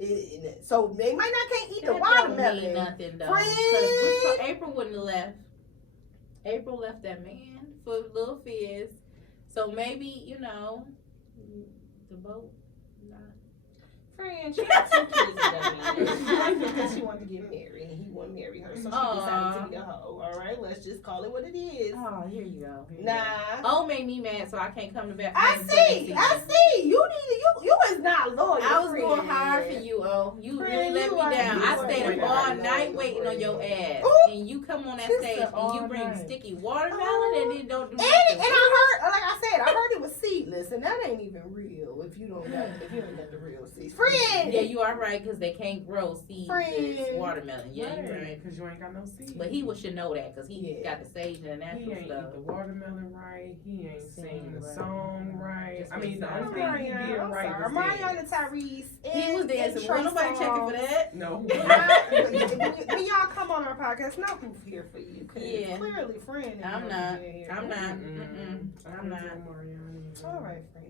Okay. so they might not can't eat the That don't mean watermelon. nothing though. Friend. Because April wouldn't have left. April left that man for little Fizz. So maybe, you know, the boat. Not. Friend, she had 2 kids because she wanted to get married and he wouldn't marry her, so she decided to be a hoe. All right, let's just call it what it is. Oh, here you go. Nah. Oh, made me mad, so I can't come to bed. I see. You is not loyal. I was friend. going hard for you, oh. You Friend, really let you me are- down. you I are stayed not all loyal, night waiting on your ass. Ooh. And you come on that Sister, stage and you all bring night. sticky watermelon and then don't do And nothing. I heard, like I said, I heard it was seedless, and that ain't even real if you don't got the real seeds. Friend. Yeah, you are right, because they can't grow seeds Friend. watermelon. Yeah, you're right. Because you ain't got no seeds. But he should know that, because he Yeah. got the sage and the He natural ain't stuff. eat the watermelon right. He ain't sing the right. song right. Just I mean, the makes only sense. thing he did right was Mariana dance. Tyrese. He was dancing. Wasn't nobody checking for that. No. When y'all come on our podcast, no proof here for you. 'Cause Yeah. clearly, friend. I'm not. Here. I'm not. Mm-mm. I'm not. All right, friend.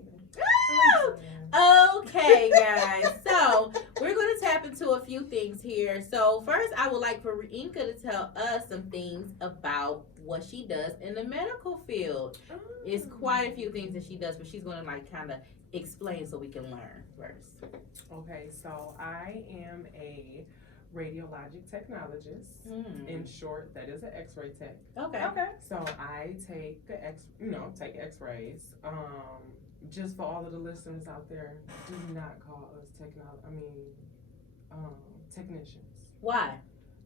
Okay, guys. So we're going to tap into a few things here. So first, I would like for ReJ'nka to tell us some things about what she does in the medical field. It's quite a few things that she does, but she's going to like kind of explain so we can learn first. Okay, so I am a radiologic technologist. In short, that is an X-ray tech. Okay. Okay. So I take take X-rays. Just for all of the listeners out there, do not call us technicians, Why?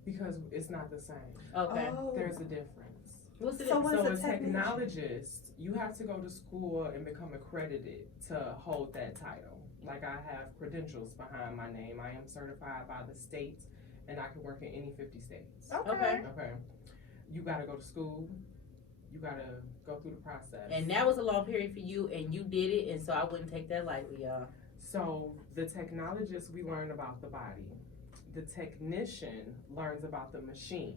because it's not the same. Okay. Oh. There's a difference. What's the So difference? what So is a a technician? technologist, you have to go to school and become accredited to hold that title. Like I have credentials behind my name. I am certified by the state, and I can work in any 50 states. Okay. Okay. You gotta go to school. You gotta go through the process. And that was a long period for you, and you did it, and so I wouldn't take that lightly, y'all. So the technologist, we learn about the body. The technician learns about the machines.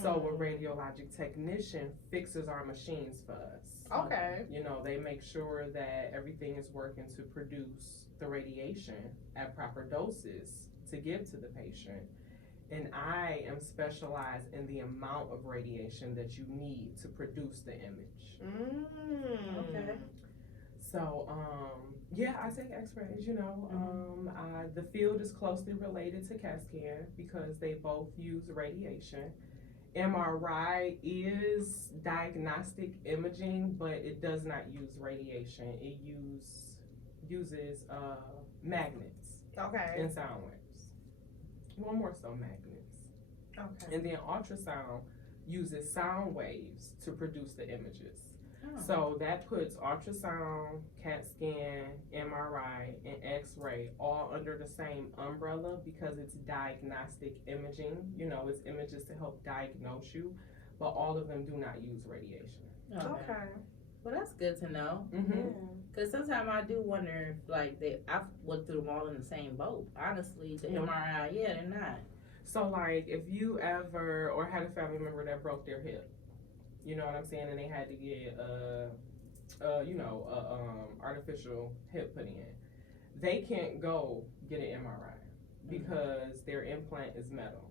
So a radiologic technician fixes our machines for us. Okay. You know, they make sure that everything is working to produce the radiation at proper doses to give to the patient. And I am specialized in the amount of radiation that you need to produce the image. Okay. So, yeah, I take X-rays. You know, the field is closely related to CAT scan because they both use radiation. MRI is diagnostic imaging, but it does not use radiation. It uses magnets Okay. and sound waves. Well, more so magnets. Okay. And then ultrasound uses sound waves to produce the images. Oh. So that puts ultrasound, CAT scan, MRI, and X-ray all under the same umbrella because it's diagnostic imaging. You know, it's images to help diagnose you, but all of them do not use radiation. Okay. Well, that's good to know. Mm-hmm. Because sometimes I do wonder if, like, I went through them all in the same boat. Honestly, the Mhm. MRI, yeah, they're not. So, like, if you ever or had a family member that broke their hip, you know what I'm saying, and they had to get artificial hip put in, they can't go get an MRI because their implant is metal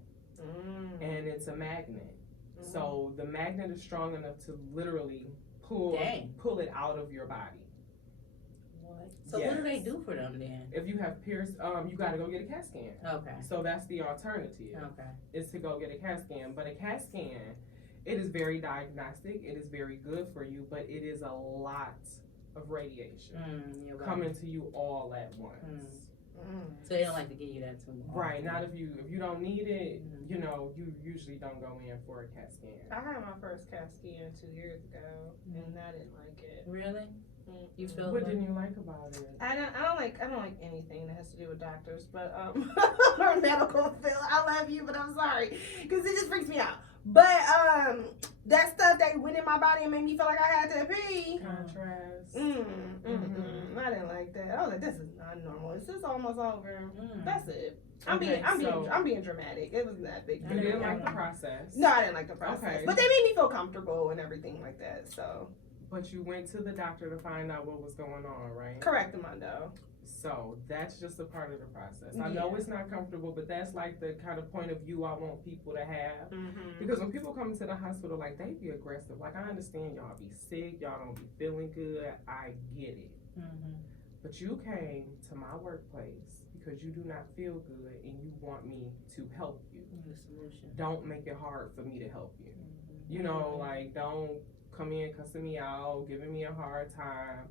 and it's a magnet. So the magnet is strong enough to literally pull it out of your body. What? So what do they do for them then? If you have pierced, you got to go get a CAT scan. Okay. So that's the alternative. Okay. Is to go get a CAT scan. But a CAT scan, it is very diagnostic. It is very good for you, but it is a lot of radiation You're right. coming to you all at once. So they don't like to give you that too much. Right. Not if you don't need it. You know, you usually don't go in for a CAT scan. I had my first CAT scan 2 years ago, and I didn't like it. Really? You feel What didn't you like about it? I don't like anything that has to do with doctors, but or medical field. I love you, but I'm sorry because it just freaks me out. But that stuff that went in my body and made me feel like I had to pee. Contrast. I didn't like that. I was like, this is not normal. This is almost over. That's it. I'm Okay, being dramatic. It wasn't that big. You didn't like the process. No, I didn't like the process. Okay. But they made me feel comfortable and everything like that. So But you went to the doctor to find out what was going on, right? correct, Amando. So that's just a part of the process. I know it's not comfortable, but that's like the kind of point of view I want people to have. Because when people come to the hospital, like, they be aggressive. Like, I understand y'all be sick, y'all don't be feeling good. I get it. But you came to my workplace because you do not feel good and you want me to help you. Don't make it hard for me to help you. You know, like, don't come in cussing me out, giving me a hard time,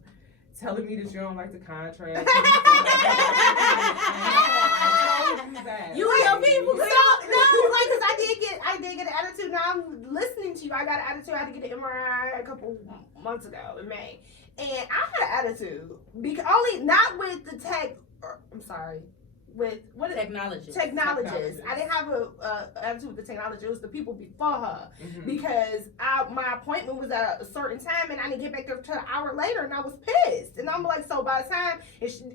telling me that you don't like the contract. You and your people. So no, like, cause I did get an attitude. Now I'm listening to you. I got an attitude. I had to get an MRI a couple months ago in May, and I had an attitude because only not with the tech. I'm sorry. With what technologist. I didn't have a attitude with the technologist. It was the people before her because my appointment was at a certain time and I didn't get back there until an hour later and I was pissed. And I'm like, so by the time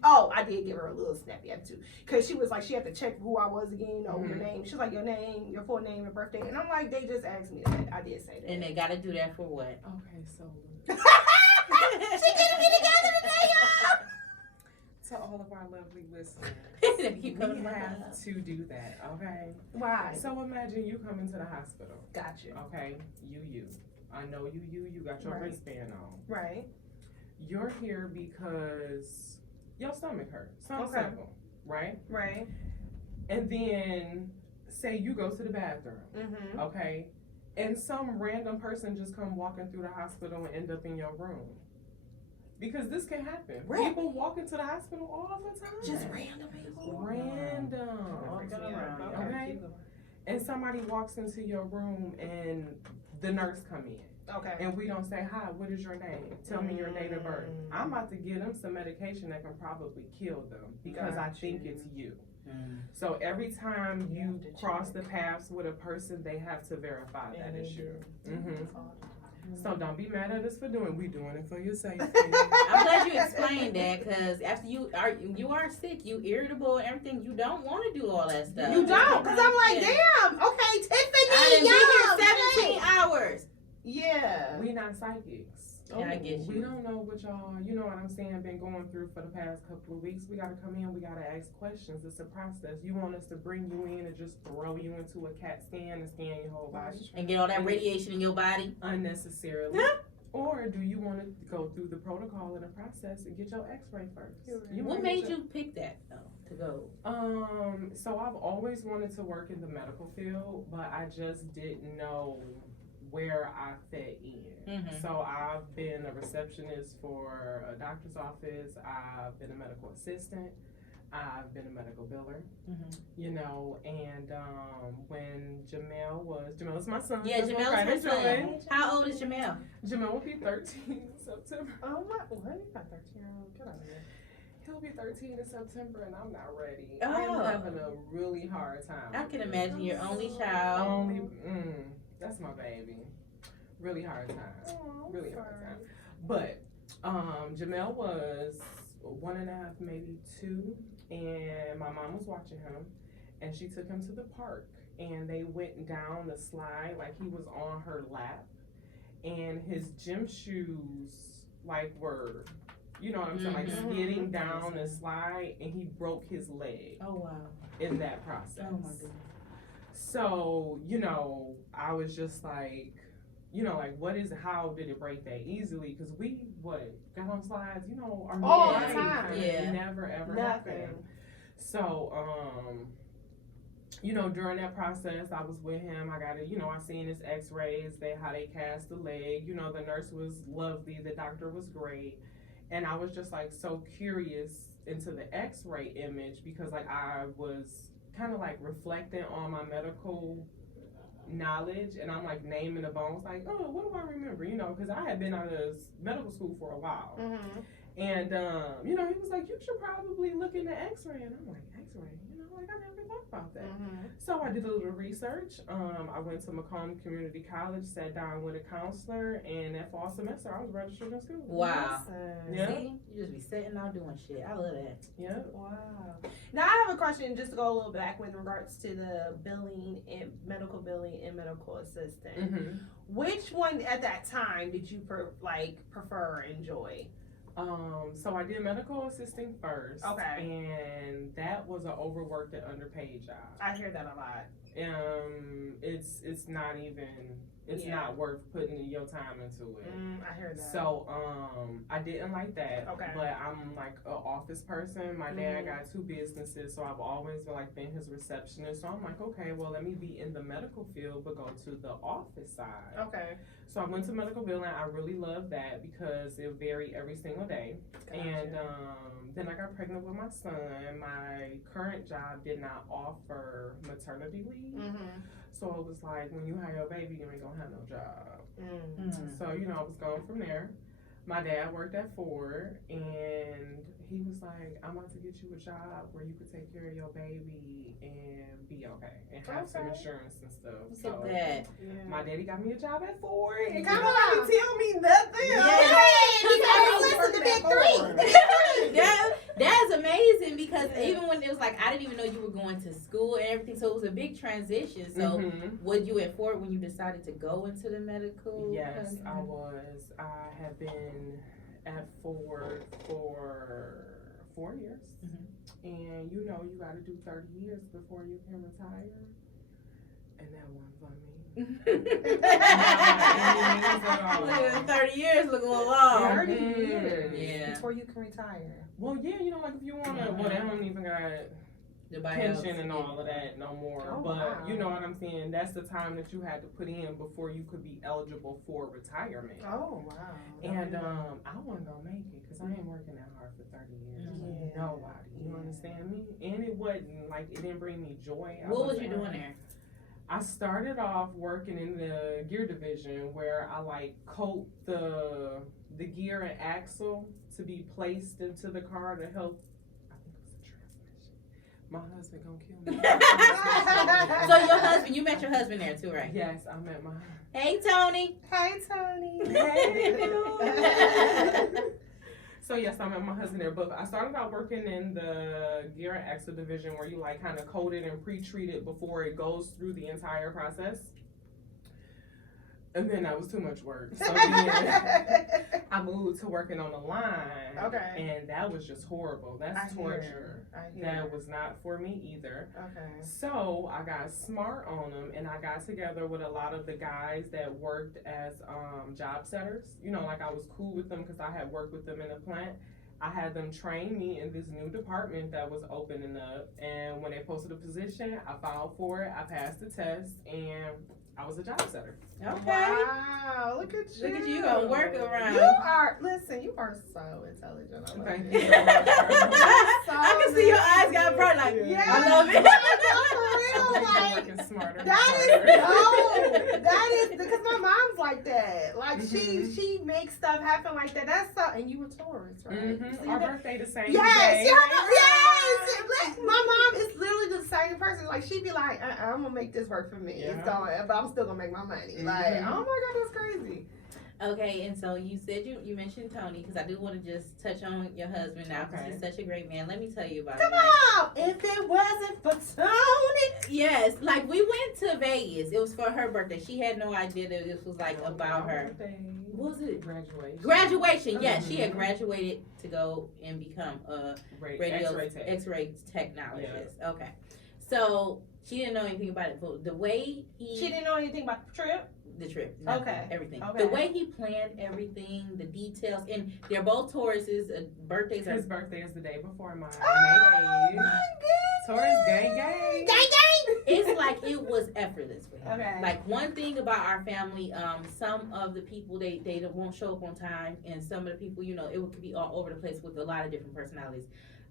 I did give her a little snappy attitude because she was like, she had to check who I was again, your name. She was like, your name, your full name, your birthday, and I'm like, they just asked me that. I did say that. And they got to do that for what? Okay, so she getting me together today, y'all. To all of our lovely listeners, we have to do that, okay? Why? So imagine you come into the hospital. Gotcha. Okay, you. I know you got your wristband on. Right. You're here because your stomach hurts. Something simple, right? Right. And then say you go to the bathroom, okay? And some random person just come walking through the hospital and end up in your room. Because this can happen. Right. People walk into the hospital all the time. Just random people. Random. Okay. And somebody walks into your room and the nurse come in. Okay. And we don't say, hi, what is your name? Tell me your date of birth. I'm about to give them some medication that can probably kill them because I think it's you. So every time you cross the paths with a person, they have to verify that it's you. So don't be mad at us for we doing it for your safety. I'm glad you explained that because after you are sick, you irritable and everything. You don't want to do all that stuff. You don't, because I'm like, damn. Okay, Tiffany, I done been here 17 hours. Yeah. We not psychics. Yeah, I get you. We don't know what y'all, you know what I'm saying, been going through for the past couple of weeks. We got to come in, we got to ask questions. It's a process. You want us to bring you in and just throw you into a CAT scan and scan your whole body? And get all that radiation in your body? Unnecessarily. Or do you want to go through the protocol and the process and get your x-ray first? What made you pick that, though, to go? So I've always wanted to work in the medical field, but I just didn't know where I fit in. So I've been a receptionist for a doctor's office. I've been a medical assistant. I've been a medical biller, you know, and when Jamel's my son. Yeah, Jamel's my son. How old is Jamel? Jamel will be 13 in September. Oh my, what? You got 13-year-old? Get out of here. He'll be 13 in September and I'm not ready. Oh. I'm having a really hard time. I can imagine your only child. That's my baby. Really hard time. Oh, really hard time. But Jamel was 1.5, maybe 2, and my mom was watching him, and she took him to the park, and they went down the slide like he was on her lap, and his gym shoes like were, you know what I'm saying, like skidding down the slide, and he broke his leg. Oh wow! In that process. Oh my goodness. So you know, I was just like, you know, like, how did it break that easily? Because we, got on slides, you know, our all life, the time. It never, ever happened. So, you know, during that process, I was with him. I got I seen his x-rays, how they cast the leg. You know, the nurse was lovely. The doctor was great. And I was just, like, so curious into the x-ray image because, like, I was kind of, like, reflecting on my medical knowledge, and I'm like naming the bones, like, oh, what do I remember? You know, because I had been out of medical school for a while, and you know, he was like, you should probably look into X-ray, and I'm like, X-ray, you know, like I never thought about that. So I did a little research. I went to Macomb Community College, sat down with a counselor, and that fall semester I was registered in school. Wow. Yeah. See, you just be sitting out doing shit. I love that. Yeah. Wow. Now I have a question, just to go a little back with regards to the billing and medical assistant. Which one at that time did you prefer or enjoy? So I did medical assisting first. Okay. And that was an overworked and underpaid job. I hear that a lot. It's not even, it's Yeah. not worth putting your time into it. I hear that. So, I didn't like that. Okay. But I'm like an office person. My dad got 2 businesses, so I've always been his receptionist. So I'm like, okay, well, let me be in the medical field, but go to the office side. Okay. So I went to medical billing. I really loved that because it varied every single day. Gotcha. And then I got pregnant with my son. My current job did not offer maternity leave. So it was like, when you have your baby, you ain't gonna have no job. So, I was going from there. My dad worked at Ford, and he was like, I'm about to get you a job where you could take care of your baby and be okay and have some insurance and stuff. Look at that. My daddy got me a job at Ford, and Come you on. didn't tell me nothing. Listen to Big Three. That's amazing because even when it was like, I didn't even know you were going to school and everything, so it was a big transition. So were you at Ford when you decided to go into the medical? Yes, I was. I have been at Ford for 4 years. And you got to do 30 years before you can retire. And that wasn't for me. 30 years looking long. 30 years. Yeah. Before you can retire. Well, yeah, like if you want to, well, they don't even got pension and all of that no more. Oh, but wow. you know what I'm saying? That's the time that you had to put in before you could be eligible for retirement. Oh, wow. And I wasn't going to make it because I ain't working that hard for 30 years. Yeah. Nobody. You understand me? And it wasn't, like, it didn't bring me joy. What was you doing there? I started off working in the gear division where I, like, coat the gear and axle to be placed into the car to help. I think it was a transmission. My husband gonna kill me. So your husband, you met your husband there too, right? Yes, I met my. Hey, Tony. Hey, Tony. Hey. So yes, I met my husband there, but I started out working in the gear and axle division where you like kind of coat it and pre-treat it before it goes through the entire process. And then that was too much work. So then I moved to working on the line. Okay. And that was just horrible. That's torture. That was not for me either. Okay. So I got smart on them, and I got together with a lot of the guys that worked as job setters. Like I was cool with them because I had worked with them in the plant. I had them train me in this new department that was opening up, and when they posted a position, I filed for it. I passed the test, and I was a job setter. Okay. Wow, look at you. Look at you gonna work around. You are so intelligent. I love Thank you. you. I can see your eyes got bright like, Yeah. I love it. For real, like, Working smarter. that is dope. That is, because my mom's like that. Like, she makes stuff happen like that. That's so, and you were Taurus, right? So Our birthday the same yes, day. yes. My mom is literally the same person. Like, she'd be like, I'm gonna make this work for me. Yeah. It's going, but I'm still gonna make my money. Like, oh my God, that's crazy. Okay, and so you said you mentioned Tony, because I do want to just touch on your husband now, because he's such a great man. Let me tell you about Come him. on, if it wasn't for Tony. Yes, like we went to Vegas. It was for her birthday. She had no idea that this was like about her. What was it? Graduation. Graduation, yes. She had graduated to go and become a X-ray tech. X-ray technologist. Yeah. Okay. So she didn't know anything about it. But the way She didn't know anything about the trip? The trip. Nothing, Okay. Everything. Okay. The way he planned everything, the details, and they're both Tauruses. Birthdays are. His birthday is the day before mine. Oh May 8th. my goodness. Taurus gang gang. Gang gang. It's like it was effortless for him. Okay. Like one thing about our family, some of the people they won't show up on time, and some of the people, it could be all over the place with a lot of different personalities.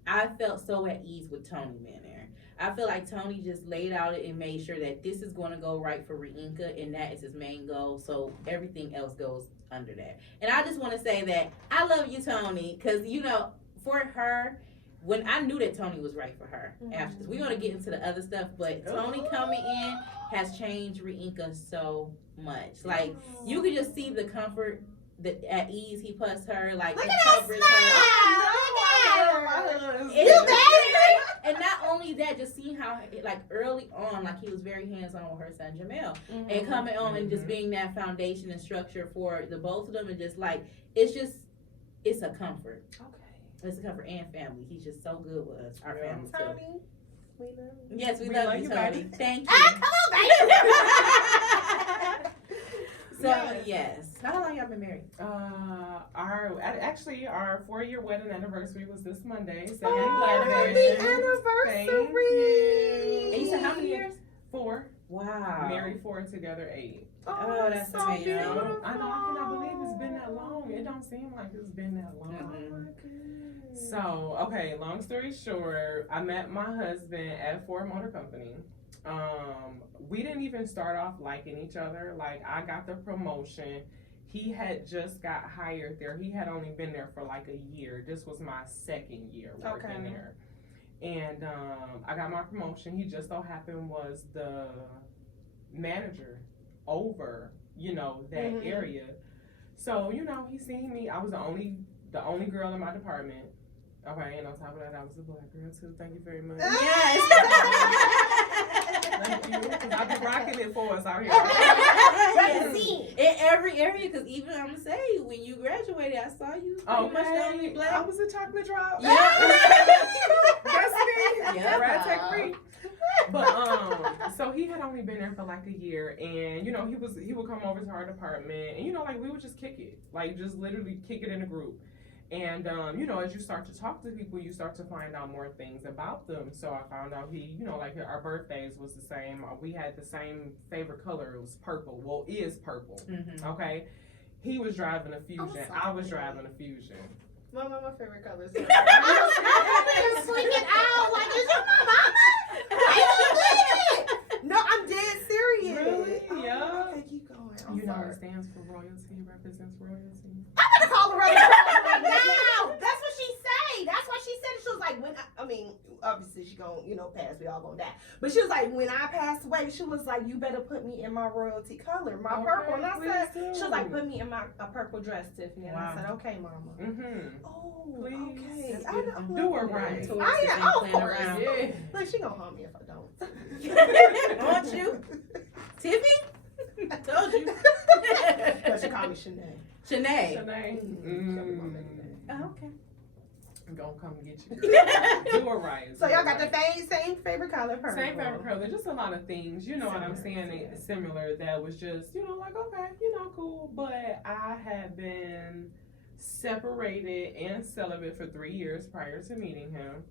I felt so at ease with Tony being there. I feel like Tony just laid out it and made sure that this is going to go right for ReJ'nka, and that is his main goal. So everything else goes under that. And I just want to say that I love you, Tony, because for her, when I knew that Tony was right for her. After this, we're gonna get into the other stuff, but Tony coming in has changed ReJ'nka so much. Like you could just see the comfort. At ease he puts her, like Look it at that covers smile! her. Look at her! You better! And not only that, just seeing how like early on, like he was very hands on with her son Jamel, and coming on and just being that foundation and structure for the both of them, and just like it's it's a comfort. Okay. It's a comfort and family. He's just so good with us, our family too. Tony, we love you. Yes, we love you, Tony. baby. Thank Ah, you. come on, baby. So yes. How long y'all been married? Our 4-year wedding anniversary was this Monday. So Happy Thank anniversary. you. And you said how many years? 4. Wow. Married 4, together 8. Oh, that's so amazing. beautiful. I know, I cannot believe it's been that long. It don't seem like it's been that long. Mhm. Oh my goodness. So, okay, long story short, I met my husband at Ford Motor Company. We didn't even start off liking each other. Like, I got the promotion. He had just got hired there. He had only been there for like a year. This was my 2nd year working there. And I got my promotion. He just so happened was the manager over, that area. So, he seen me. I was the only girl in my department. Okay, and on top of that, I was a black girl too. Thank you very much. Yes. Thank you, because I've been rocking it for us out here. Yes. In every area, because even I'm gonna say when you graduated, I saw you pretty much the only I black. was a chocolate drop. Yeah. That's me. Yeah. Rad Tech free. But so he had only been there for like a year, and he would come over to our department, and like we would just kick it, like just literally kick it in a group. And as you start to talk to people, you start to find out more things about them. So I found out he, like our birthdays was the same. We had the same favorite color. It was purple. Well, is purple. Mm-hmm. Okay. He was driving a Fusion. sorry. I was driving a Fusion. My favorite color is purple. I'm freaking out. Like, is your mama? No, I'm dead serious. Really? Yeah. Okay, keep going. I'm You know sorry. it stands for royalty, represents royalty. I'm gonna call her right now. That's what she say. That's what she said. She was like, obviously she gonna, pass. We all gonna die. But she was like, when I pass away, she was like, you better put me in my royalty color, my purple. And I said, she was like, put me in a purple dress, Tiffany. And I said, okay, mama. Mm-hmm. Oh, Please. okay. That's I good. know. Do her right. Of course. Yeah. Look, she gonna harm me if I don't. Won't you? Tiffy? I told you. But she call me Shanae. Shanae. Shanae. Oh, okay. I'm gonna come get you. Do her right. So y'all got the same favorite color, purple. Same favorite color. Just a lot of things, what I'm saying, similar that was just, like, okay, cool. But I had been separated and celibate for 3 years prior to meeting him.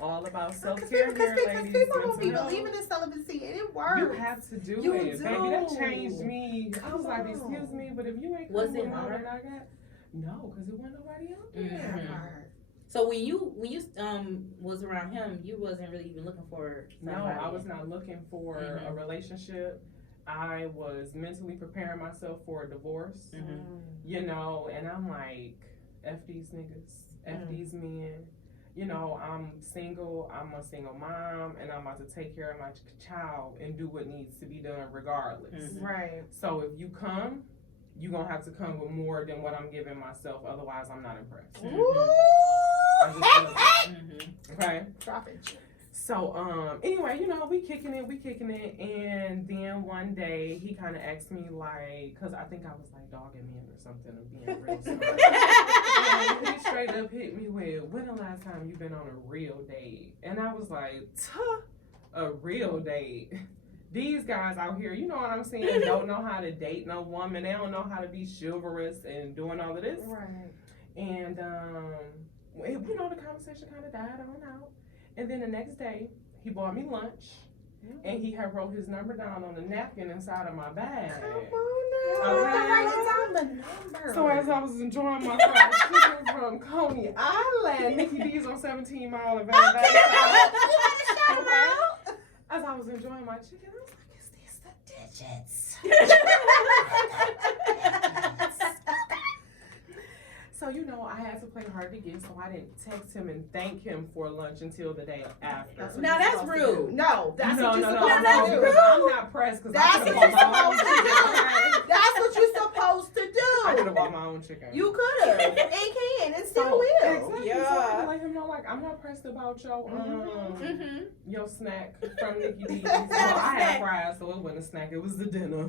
All about self-care here, ladies. Because people won't be believing in celibacy, and it works. You have to do You it, do. baby. That changed me. I was like, excuse me, but if you ain't Was coming it with hard? what I got, no, because it wasn't nobody out there. Mhm. So when you was around him, you wasn't really even looking for somebody. No, I was not looking for a relationship. I was mentally preparing myself for a divorce, and I'm like, F these niggas, F these men. I'm single, I'm a single mom, and I'm about to take care of my child and do what needs to be done regardless. Right. So if you come, you're going to have to come with more than what I'm giving myself, otherwise I'm not impressed. I'm just okay? Drop it. So, anyway, we kicking it, and then one day he kind of asked me, like, because I think I was, like, dogging him or something, or being real smart. And he straight up hit me with, when the last time you been on a real date? And I was like, a real date? These guys out here, you know what I'm saying, don't know how to date no woman. They don't know how to be chivalrous and doing all of this. Right. And, the conversation kind of died on out. And then the next day, he bought me lunch, and he had wrote his number down on a napkin inside of my bag. Come on now. Okay. Write down the number. So as I was enjoying my fried chicken from Coney Island, Nikki D's on 17 Mile of Van Okay. You gotta shout him out. As I was enjoying my chicken, I was like, is this the digits? So, I had to play hard to get, so I didn't text him and thank him for lunch until the day after. Now that's rude. No, that's No, what you're no, supposed no, to do. because I'm not pressed because I That's could what have you're bought my own supposed to chicken. do. That's what you're supposed to I could have do. bought my own chicken. You could have, and can, and still So, will. Exactly. Yeah. So I had to let him know, like, I'm not pressed about your your snack from Nikki D's. Well, I had fries, so it wasn't a snack. It was the dinner.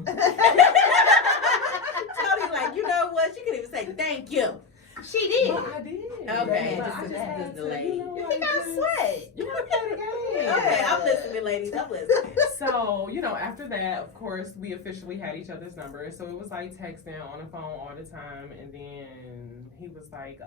Tony's like, what? She couldn't even say thank you. She did. But I did. Okay, But just I a- just just had a to, lady. you know, You like, gotta just- sweat. You gotta play the game. Okay, I'm listening, ladies. I'm listening. So, after that, of course, we officially had each other's numbers. So it was like texting on the phone all the time. And then he was like,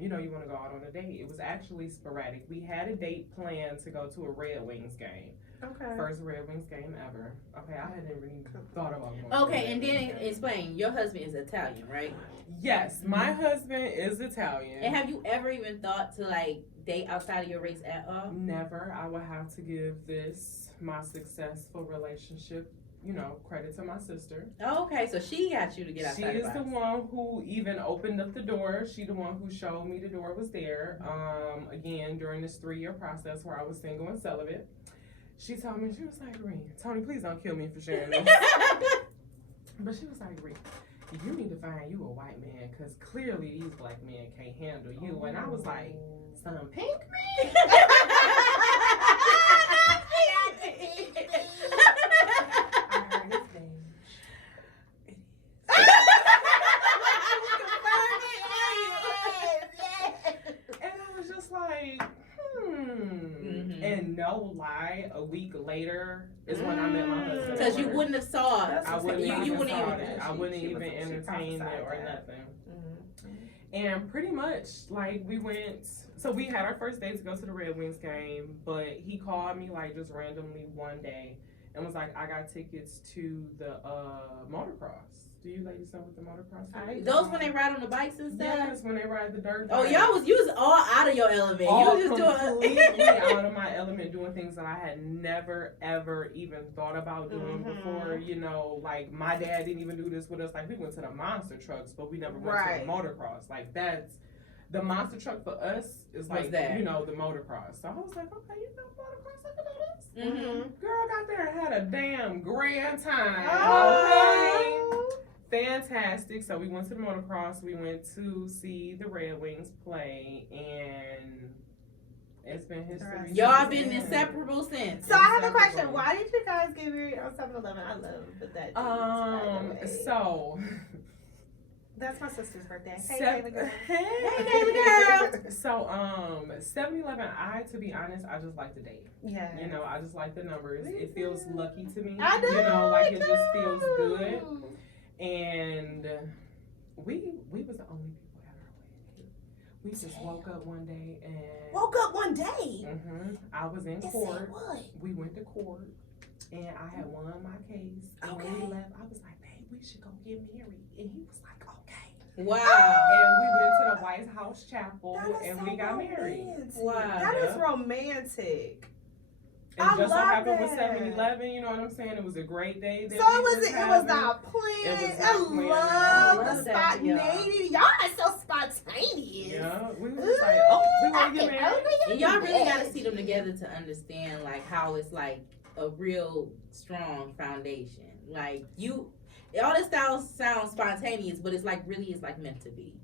you want to go out on a date. It was actually sporadic. We had a date planned to go to a Red Wings game. Okay. First Red Wings game ever. Okay, I hadn't really thought about going to Okay, a and Red then Wings game. explain. Your husband is Italian, right? Yes, my husband is Italian. And have you ever even thought to like date outside of your race at all? Never. I would have to give this, my successful relationship, credit to my sister. Oh, okay, so she got you to get She outside is the the box. one who even opened up the door. She the one who showed me the door was there. Again, during this 3-year process where I was single and celibate. She told me, she was like, Tony, please don't kill me for sharing this. But she was like, you need to find you a white man because clearly these black men can't handle you. And I was like, some pink man? I heard his name. And I was just like, Mhm. And no lie, a week later is when I met my husband. Because you wouldn't have saw it. I wouldn't you even wouldn't thought even. it. I wouldn't even she entertain prophesied it or that. nothing. And pretty much, like, we went, so we had our first date to go to the Red Wings game, but he called me, like, just randomly one day and was like, I got tickets to the motocross. Do you ladies know what the motocross is? Those when they ride on the bikes and stuff? Yes, when they ride the dirt Oh, bike. you was all out of your element. All You was just completely doing out of my element, doing things that I had never, ever even thought about doing before. Like my dad didn't even do this with us. Like we went to the monster trucks, but we never went to the motocross. Like that's the monster truck for us is like that? the motocross. So I was like, okay, motocross, I can do this. Mm-hmm. Girl got there and had a damn grand time. Oh. Okay. Fantastic. So we went to the motocross. We went to see the Red Wings play, and it's been history. Y'all been inseparable since. So I have a question. Why did you guys get married on 7-Eleven? I love that. So that's my sister's birthday. Hey, Sev- Kayla girl. Hey, Kayla girl. So 7-Eleven. To be honest, I just like the date. Yeah. I just like the numbers. It feels lucky to me. I know. Like it just feels good. And we was the only people at our wedding. We just woke up one day and Woke up one day. I was in And court. said what? We went to court, and I had won my case. And when we Okay. left, I was like, "Babe, we should go get married." And he was like, "Okay." Wow. And we went to the White House Chapel, That is and so we got married. romantic. Wow. That is romantic. And I just so love happened with that. 7-Eleven, you know what I'm saying? It was a great day. So that it we was just it was having. not planned. It was I not planned. love I the love that for y'all. spontaneity. Y'all are so spontaneous. Yeah, we was just like, oh, we want to get married. And y'all really got to see them together to understand like how it's like a real strong foundation. Like all this sounds spontaneous, but it's like meant to be.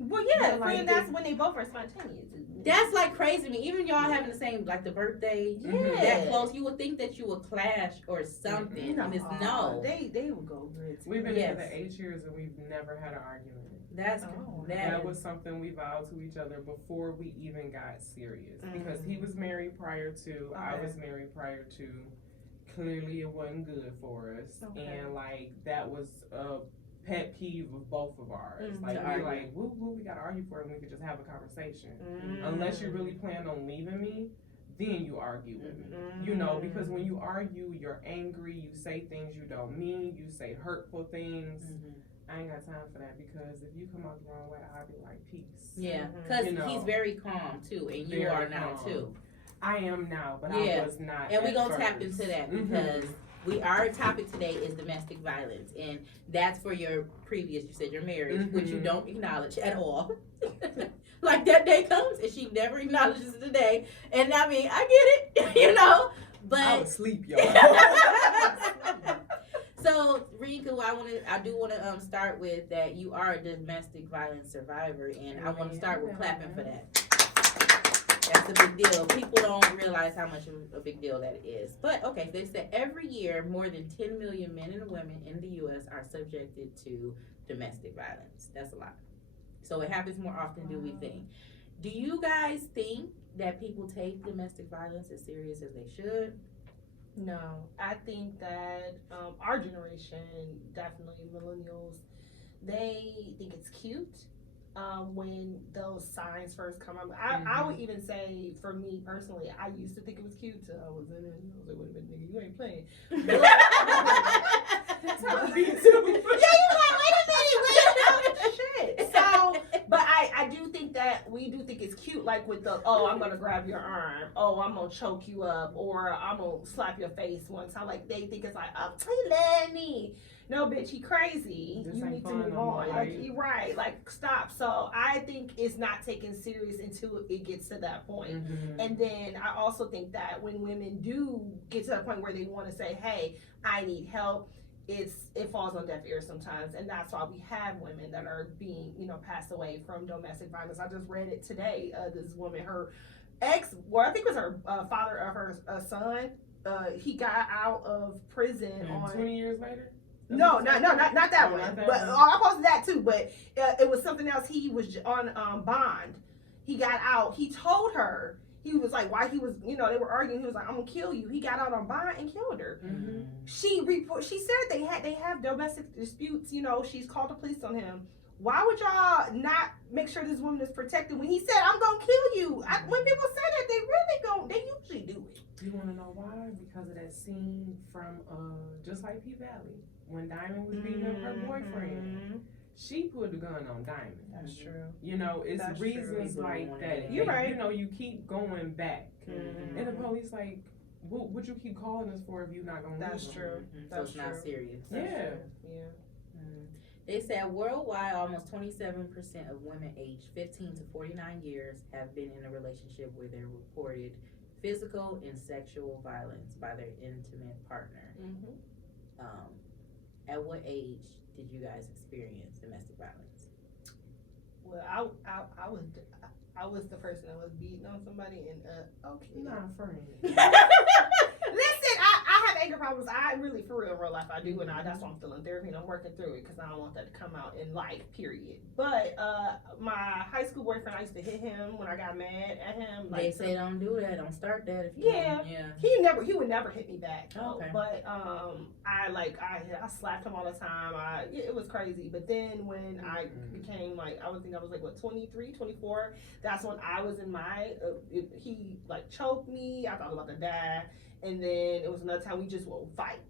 Well, yeah, Yeah, like and that's when they both are spontaneous. That's like crazy to me. Even y'all having the same like the birthday that close, you would think that you would clash or something, and it's no. They would go good. We've been Yes. together 8 years and we've never had an argument. That's That was something we vowed to each other before we even got serious. Because he was married prior to, I was married prior to. Clearly it wasn't good for us. Okay. And like that was a pet peeve of both of ours. Like To we're argue. like, we gotta argue for it and we could just have a conversation. Mm. Unless you really plan on leaving me, then you argue with me. Because when you argue, you're angry, you say things you don't mean, you say hurtful things. I ain't got time for that because if you come out the wrong way, I'll be like, peace. Yeah, because You know. he's very calm too, and you Very are now calm. too. I am now, but Yeah. I was not. And we're at gonna tap first. into that Mhm. because our topic today is domestic violence, and that's for your previous. You said your marriage, which you Mhm. don't acknowledge at all. Like that day comes and she never acknowledges the day, and I mean I get it, I but. was asleep, y'all. So, ReJ'nka, I do want to start with that you are a domestic violence survivor, and I want to start with clapping for that. That's a big deal. People don't realize how much of a big deal that is. But okay, they said every year more than 10 million men and women in the U.S. are subjected to domestic violence. That's a lot. So it happens more often than we think. Do you guys think that people take domestic violence as serious as they should? No, I think that our generation, definitely millennials, they think it's cute when those signs first come up. I would even say, for me personally, I used to think it was cute till I was in it. I was like, wait a minute, nigga, you ain't playing. That's how me too. Yeah, you like, wait a minute, shit. So, but I do think that we do think it's cute, like with the, oh, I'm gonna grab your arm, oh, I'm gonna choke you up, or I'm gonna slap your face one time. Like they think it's like, oh, he love me. No, bitch, he crazy. This You ain't need to fun move no more, on. Like, right? you're right. Like, stop. So I think it's not taken serious until it gets to that point. And then I also think that when women do get to that point where they want to say, hey, I need help, it falls on deaf ears sometimes, and that's why we have women that are being, passed away from domestic violence. I just read it today. This woman, her ex, well, I think it was her father of her son. He got out of prison on 20 years later. No, not that one. Not that But one. I posted that too. But it was something else. He was on bond. He got out. He told her. He was like, why he was, they were arguing. He was like, I'm gonna kill you. He got out on bond and killed her. She said they have domestic disputes. She's called the police on him. Why would y'all not make sure this woman is protected when he said, I'm gonna kill you? When people say that, they usually do it. You want to know why? Because of that scene from Just Like P Valley when Diamond was beating up her boyfriend. She put the gun on Diamond. That's true. It's That's reasons true. like that. You're right. You keep going back, and the police like, what would you keep calling us for if you're not gonna? That's leave true. So it's not serious. Yeah. They said worldwide, almost 27% of women aged 15 to 49 years have been in a relationship where they reported physical and sexual violence by their intimate partner. At what age did you guys experience domestic violence? Well, I was the person that was beating on somebody, and okay. Nah, friend. Listen, I have anger problems. I really, for real, in real life, I do, and that's why I'm still in therapy and I'm working through it because I don't want that to come out in life, period. But my high school boyfriend, I used to hit him when I got mad at him. They say don't do that. Don't start that. If you He would never hit me back. Okay. But I slapped him all the time. It was crazy. But then when I became I was like what 23, 24. That's when I was in my. He choked me. I thought I was about to die. And then it was another time we just would fight.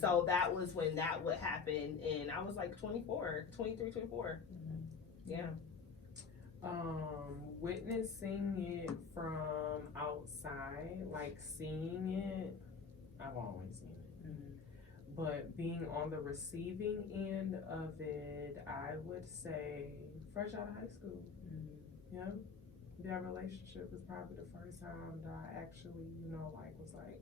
So that was when that would happen. And I was like 24, 23, 24. Yeah. Witnessing it from outside, like seeing it, I've always seen it. But being on the receiving end of it, I would say fresh out of high school. Yeah. That relationship is probably the first time that I actually, was like,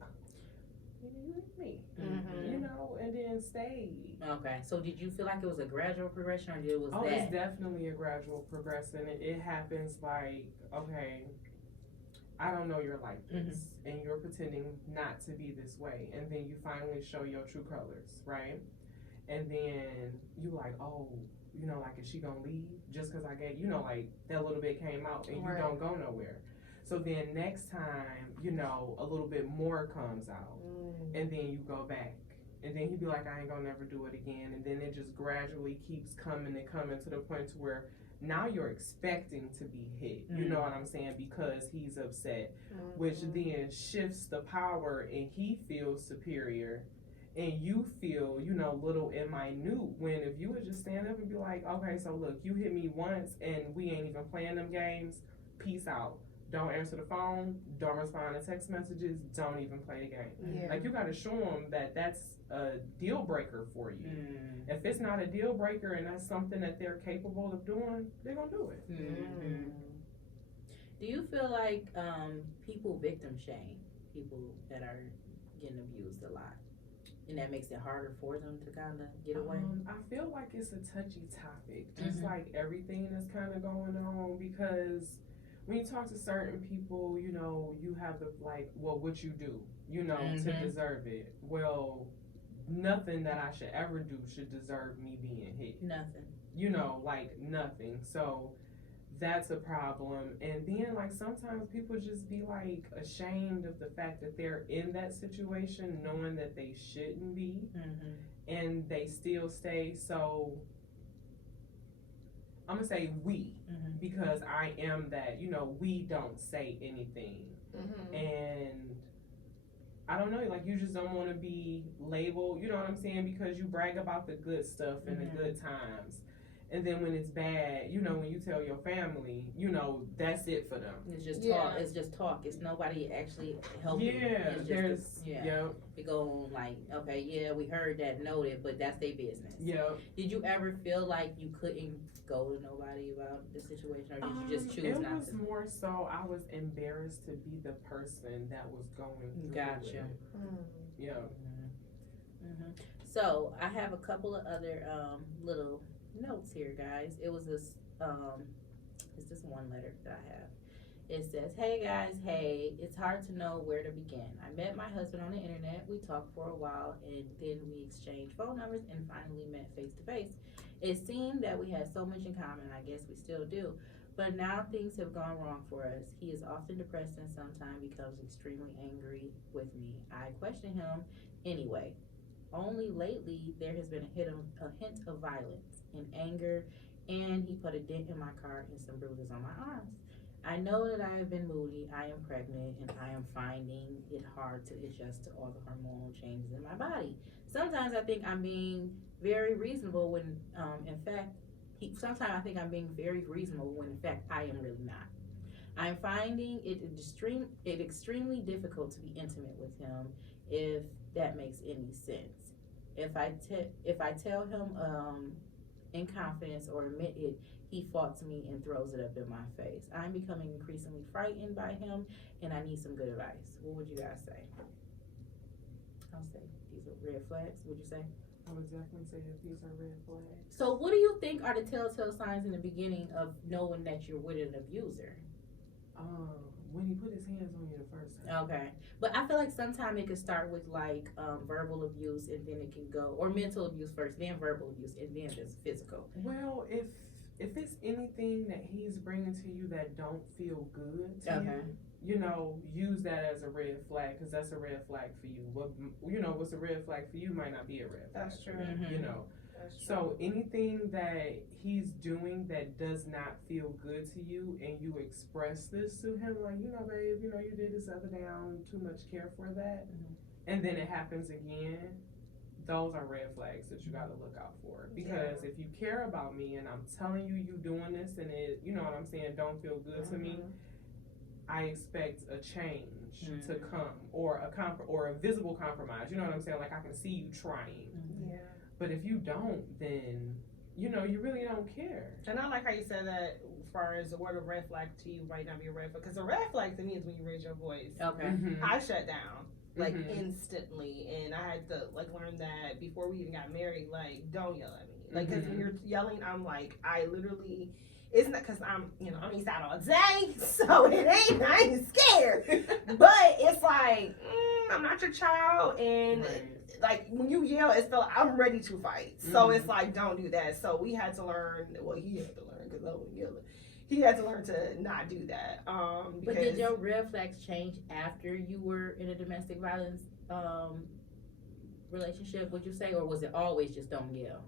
you hit me, and then stayed. Okay, so did you feel like it was a gradual progression, or It's definitely a gradual progression. It happens like, okay, I don't know you're like this, and you're pretending not to be this way, and then you finally show your true colors, right? And then you like, oh, is she gonna leave just because I gave, that little bit came out and you don't go nowhere. So then next time, a little bit more comes out, and then you go back, and then he'd be like, I ain't gonna never do it again, and then it just gradually keeps coming to the point to where now you're expecting to be hit, you know what I'm saying, because he's upset, which then shifts the power, and he feels superior. And you feel, little and minute, when if you would just stand up and be like, okay, so look, you hit me once and we ain't even playing them games, peace out. Don't answer the phone, don't respond to text messages, don't even play the game. Like, you gotta show them that that's a deal breaker for you. If it's not a deal breaker and that's something that they're capable of doing, they're gonna do it. Do you feel like people victim shame people that are getting abused a lot? And that makes it harder for them to kind of get away? I feel like it's a touchy topic, just like everything that's kind of going on, because when you talk to certain people, you know, you have the like, well, what you do, you know, to deserve it. Well, nothing that I should ever do should deserve me being hit. Nothing. You know, like nothing. So that's a problem. And then like sometimes people just be like ashamed of the fact that they're in that situation, knowing that they shouldn't be, and they still stay. So I'm gonna say we, because I am that. You know, we don't say anything, and I don't know, like you just don't want to be labeled. You know what I'm saying? Because you brag about the good stuff and the good times. And then when it's bad, you know, when you tell your family, you know, that's it for them. It's just talk. It's just talk. It's nobody actually helping. Yeah, there's, We go on like, okay, yeah, we heard that, noted, but that's their business. Yeah. Did you ever feel like you couldn't go to nobody about the situation, or did you just choose not to? It was more so I was embarrassed to be the person that was going through Gotcha. it. Yeah. So I have a couple of other little notes here, guys. It was this it's this one letter that I have. It says, "Hey guys, hey, it's hard to know where to begin. I met my husband on the internet. We talked for a while and then we exchanged phone numbers and finally met face to face. It seemed that we had so much in common, I guess we still do. But now things have gone wrong for us. He is often depressed and sometimes becomes extremely angry with me. I question him anyway. Only lately there has been a hint of violence and anger, and he put a dent in my car and some bruises on my arms. I know that I have been moody, I am pregnant, and I am finding it hard to adjust to all the hormonal changes in my body. Sometimes I think I'm being very reasonable when, in fact, sometimes I think I'm being very reasonable when, in fact, I am really not. I'm finding it extremely difficult to be intimate with him, if that makes any sense. If I tell him in confidence or admit it, he faults me and throws it up in my face. I'm becoming increasingly frightened by him, and I need some good advice. What would you guys say? I'll say these are red flags. Would you say? I would definitely say that these are red flags. So what do you think are the telltale signs in the beginning of knowing that you're with an abuser? When he put his hands on you the first time. Okay. But I feel like sometimes it could start with like verbal abuse, and then it can go, or mental abuse first, then verbal abuse, and then just physical. Well, if it's anything that he's bringing to you that don't feel good to you know, use that as a red flag, because that's a red flag for you. What, you know, what's a red flag for you might not be a red flag. That's true. You know. So anything that he's doing that does not feel good to you, and you express this to him, like, you know, babe, you know, you did this other day, I don't too much care for that, and then it happens again, those are red flags that you gotta look out for. Because if you care about me and I'm telling you doing this and it, you know what I'm saying, don't feel good to me, I expect a change to come, or a visible compromise. You know what I'm saying? Like, I can see you trying. But if you don't, then, you know, you really don't care. And I like how you said that, as far as the word of red flag to you might not be a red flag. Because a red flag to me is when you raise your voice. Okay. I shut down, like, instantly. And I had to, like, learn that before we even got married, like, don't yell at me. Like, because when you're yelling, I'm like, I literally, it's not because I'm, you know, I'm east side all day. So I ain't scared. But it's like, I'm not your child. And like, when you yell, it's felt like I'm ready to fight. So it's like, don't do that. So we had to learn, well, he had to learn, because I wasn't yelling. He had to learn to not do that. But did your red flags change after you were in a domestic violence relationship, would you say? Or was it always just don't yell?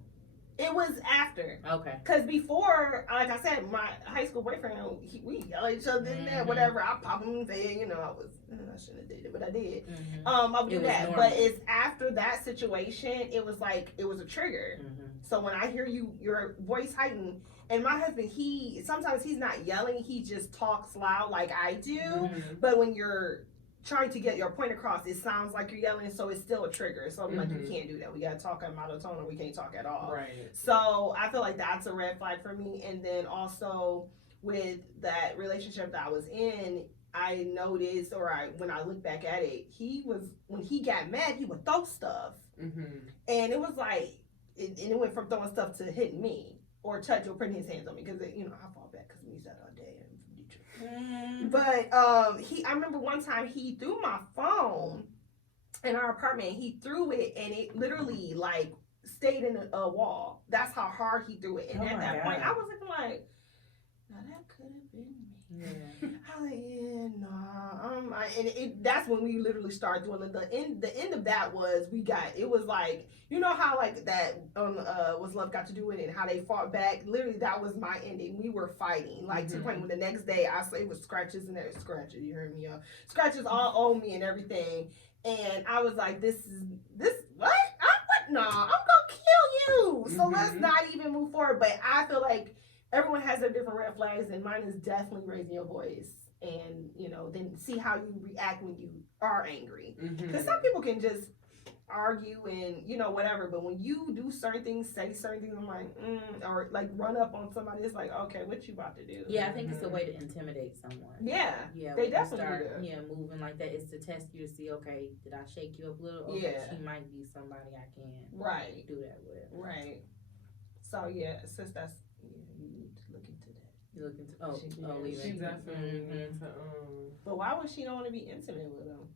It was after. Okay. Because before, like I said, my high school boyfriend, we yell at each other in there, whatever. I pop him in the face, you know, I shouldn't have did it, but I did. I would do that. Normal. But it's after that situation, it was like, it was a trigger. So when I hear your voice heighten, and my husband, sometimes he's not yelling, he just talks loud like I do. But when you're trying to get your point across, it sounds like you're yelling, so it's still a trigger. So I'm like, you can't do that. We gotta talk in monotone, or we can't talk at all. Right. So I feel like that's a red flag for me. And then also with that relationship that I was in, I noticed, when I look back at it, when he got mad, he would throw stuff, and it was like, it went from throwing stuff to hitting me or touch or putting his hands on me, because you know I fall back because we said all day. But I remember one time he threw my phone in our apartment. He threw it, and it literally like stayed in a wall. That's how hard he threw it. And at that point, I was looking like, now that could have been me. Yeah. I was like, yeah, nah. That's when we literally started doing it. The end of that was it was like, you know how like that was Love Got to Do With It and how they fought back. Literally, that was my ending. We were fighting like to the point when the next day I say it was scratches and there scratches. You heard me, y'all. Scratches all on me and everything. And I was like, this what? No, I'm gonna kill you. So let's not even move forward. But I feel like everyone has their different red flags, and mine is definitely raising your voice, and then see how you react when you are angry. Because some people can just argue and whatever, but when you do certain things, say certain things, I'm like, or like run up on somebody, it's like, okay, what you about to do? Yeah, I think it's a way to intimidate someone. Yeah, they definitely do. Moving like that is to test you to see, okay, did I shake you up a little? Okay, she might be somebody I can do that with. Right. So yeah, since that's you need to look into that. You look into she definitely needs to But why would she don't want to be intimate with him?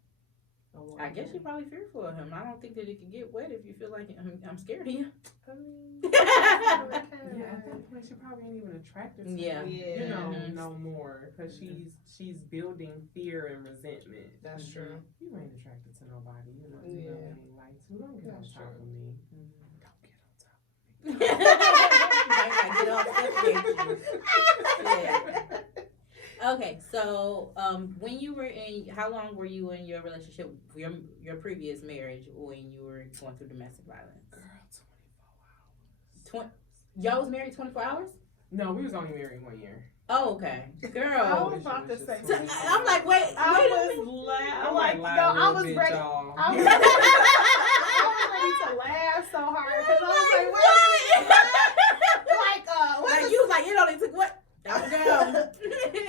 I guess you're probably fearful of him. I don't think that it could get wet if you feel like I'm scared of you. I mean, at that point she probably ain't even attracted to him. No more, because she's building fear and resentment. That's true. You ain't attracted to nobody. You ain't like to. Don't get on top of me. Don't get on top of me. Okay, so when you were how long were you in your relationship, your previous marriage, when you were going through domestic violence? Girl, 24 hours. Y'all was married 24 hours? No, we was only married 1 year. Oh, okay. Girl. I was about to say. I'm like, wait I was ready. I was ready to laugh so hard because I was like, wait. Like you was like, it only took what?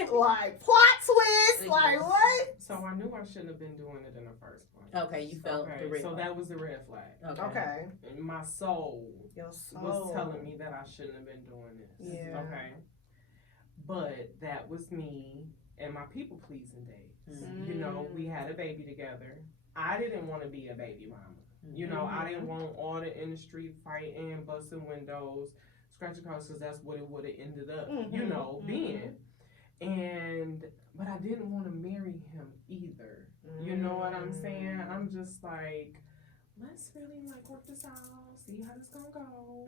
Like plot twist, like what? So I knew I shouldn't have been doing it in the first place. Okay, you felt the red so flag. that was the red flag. Okay. And my soul was telling me that I shouldn't have been doing this. Yeah. Okay. But that was me and my people pleasing days. We had a baby together. I didn't want to be a baby mama. I didn't want all the in the street fighting, busting windows, scratching cars, because that's what it would have ended up, being. But I didn't want to marry him either. You know what I'm saying? I'm just like, let's really work this out, see how this gonna go.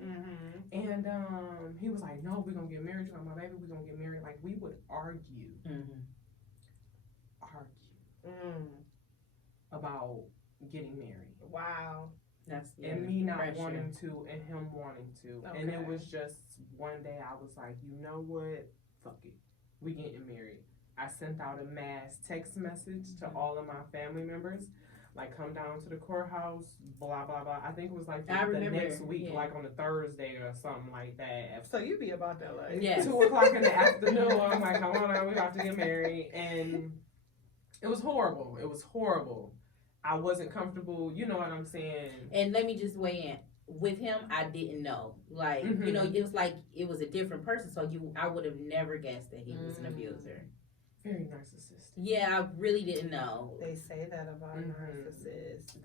And he was like, no, we're gonna get married. Like, my baby, we're gonna get married. Like, we would argue about getting married. Wow. And me not wanting to and him wanting to. Okay. And it was just one day I was like, you know what? Fuck it. We getting married. I sent out a mass text message to all of my family members. Like, come down to the courthouse, blah, blah, blah. I think it was like the next week, like on a Thursday or something like that. So you be about that, like 2:00 in the afternoon. I'm like, come on, we have to get married. And it was horrible. It was horrible. I wasn't comfortable, you know what I'm saying? And let me just weigh in. With him, I didn't know. Like, it was like it was a different person. So I would have never guessed that he was an abuser. Very narcissistic. Yeah, I really didn't know. They say that about narcissists.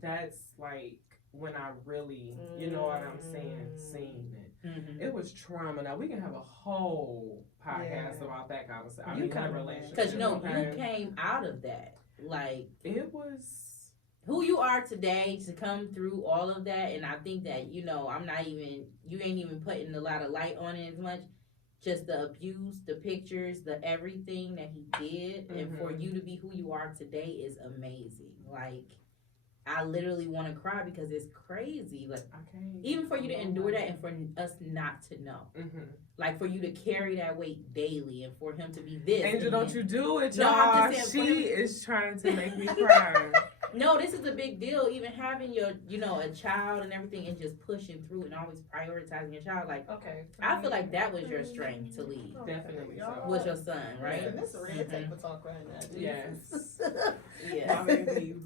That's like when I really, you know what I'm saying, seen it. It was trauma. Now, we can have a whole podcast about that conversation. I mean, that relationship. Because, you came out of that. Like, it was who you are today to come through all of that. And I think that, you ain't even putting a lot of light on it as much. Just the abuse, the pictures, the everything that he did. And for you to be who you are today is amazing. Like, I literally want to cry because it's crazy. Like, even for you to endure that and for us not to know. Like, for you to carry that weight daily and for him to be this. Angel, don't you do it, y'all. No, I'm just saying, she is trying to make me cry. No, this is a big deal. Even having your, a child and everything and just pushing through and always prioritizing your child. Like, I feel like that was your strength to lead. Definitely so. Was your son, right? Yeah, this is a red table talk right now. Yes. Yeah. My baby,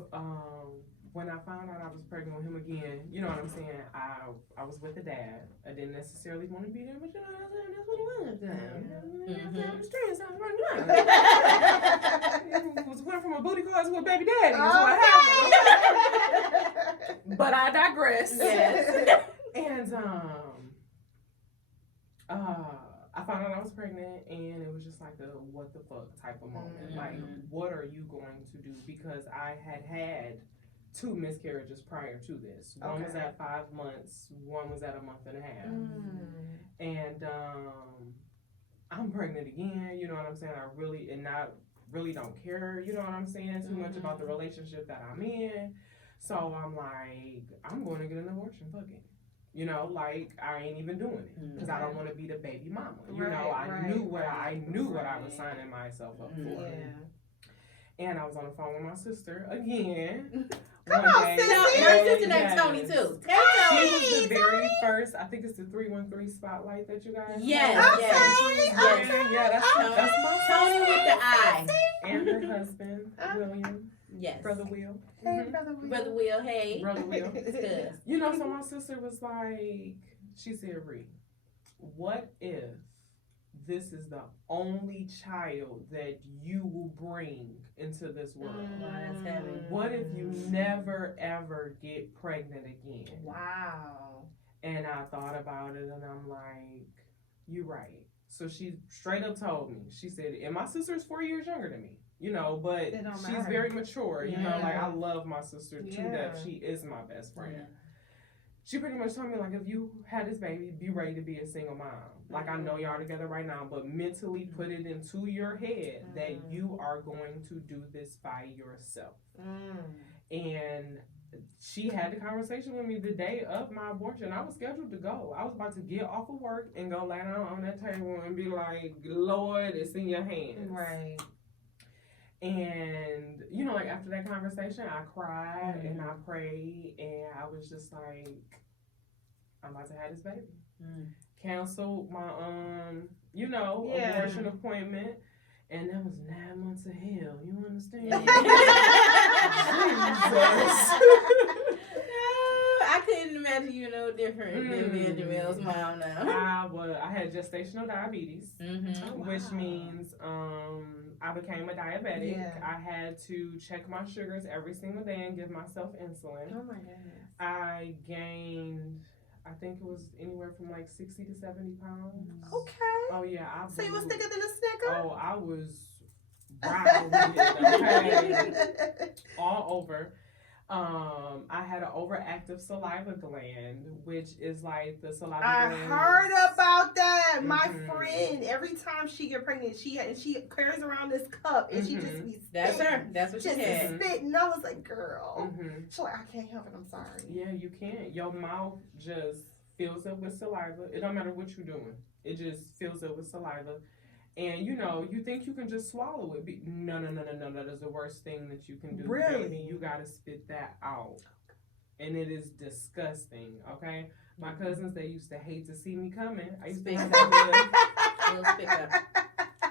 when I found out I was pregnant with him again, you know what I'm saying? I was with the dad. I didn't necessarily want to be there, but you know what I'm saying? That's what he wanted. It was went from a booty call to a baby daddy. That's what happened. But I digress. Yes. And I found out I was pregnant, and it was just like a what the fuck type of moment. Like, what are you going to do? Because I had 2 miscarriages prior to this. One was at 5 months, one was at a month and a half. And I'm pregnant again, you know what I'm saying? I really don't care, you know what I'm saying, too much about the relationship that I'm in. So I'm like, I'm going to get an abortion, fuck it. You know, like, I ain't even doing it because I don't want to be the baby mama. You know, I knew what I was signing myself up for. Yeah. And I was on the phone with my sister again. Come on, day. sis. Your sister named Tony too. She was the very first. I think it's the 313 spotlight that you guys. Yes, Okay, Yeah, that's my Tony with the eye. and her husband William. Yes. Brother Will. Hey, Brother Will. Brother Will, hey. Brother Will. Good. You know, so my sister was like, she said, Ree, what if this is the only child that you will bring into this world? That's heavy. What if you never ever get pregnant again? Wow. And I thought about it, and I'm like, you're right. So she straight up told me, she said, and my sister is 4 years younger than me, you know, but It don't she's matter. very mature, you know, Yeah. like I love my sister to Yeah. death. She is my best friend. Yeah. She pretty much told me, like, if you had this baby, be ready to be a single mom. Like, I know y'all together right now, but mentally put it into your head that you are going to do this by yourself. And she had the conversation with me the day of my abortion. I was scheduled to go. I was about to get off of work and go lay down on that table and be like, Lord, it's in your hands. Right. And, you know, like, after that conversation, I cried and I prayed, and I was just like, I'm about to have this baby. Canceled my, you know, abortion appointment, and that was 9 months of hell. You understand? I couldn't imagine you no different than being Jamel's mom now. I had gestational diabetes, which means I became a diabetic. Yeah. I had to check my sugars every single day and give myself insulin. Oh my goodness. I gained, I think it was anywhere from like 60 to 70 pounds. Okay. Oh yeah, So you was thicker than a snicker? Oh, I was wild with it, okay? All over. I had an overactive saliva gland, which is like the saliva gland. I heard about that. My friend, every time she get pregnant, she carries around this cup and she just be spitting. That's her. That's what she Just had. spitting. I was like, girl. She's like, I can't help it. I'm sorry. Yeah, you can't. Your mouth just fills up with saliva. It don't matter what you're doing. It just fills up with saliva. And, you know, you think you can just swallow it. No. That is the worst thing that you can do. Really? Baby. You got to spit that out. And it is disgusting, okay? My cousins, they used to hate to see me coming. I used to think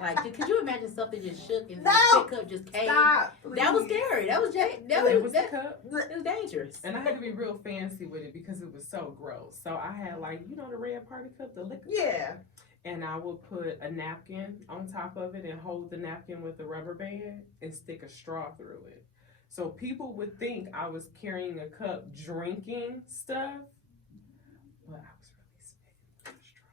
Like, could you imagine something just shook and No! the cup just came? Stop, That was please. scary. That was it was a cup. it was dangerous. And I had to be real fancy with it because it was so gross. So I had, like, you know, the red party cup, the liquor. Yeah. And I would put a napkin on top of it and hold the napkin with the rubber band and stick a straw through it. So people would think I was carrying a cup drinking stuff, but I was really spitting through the straw,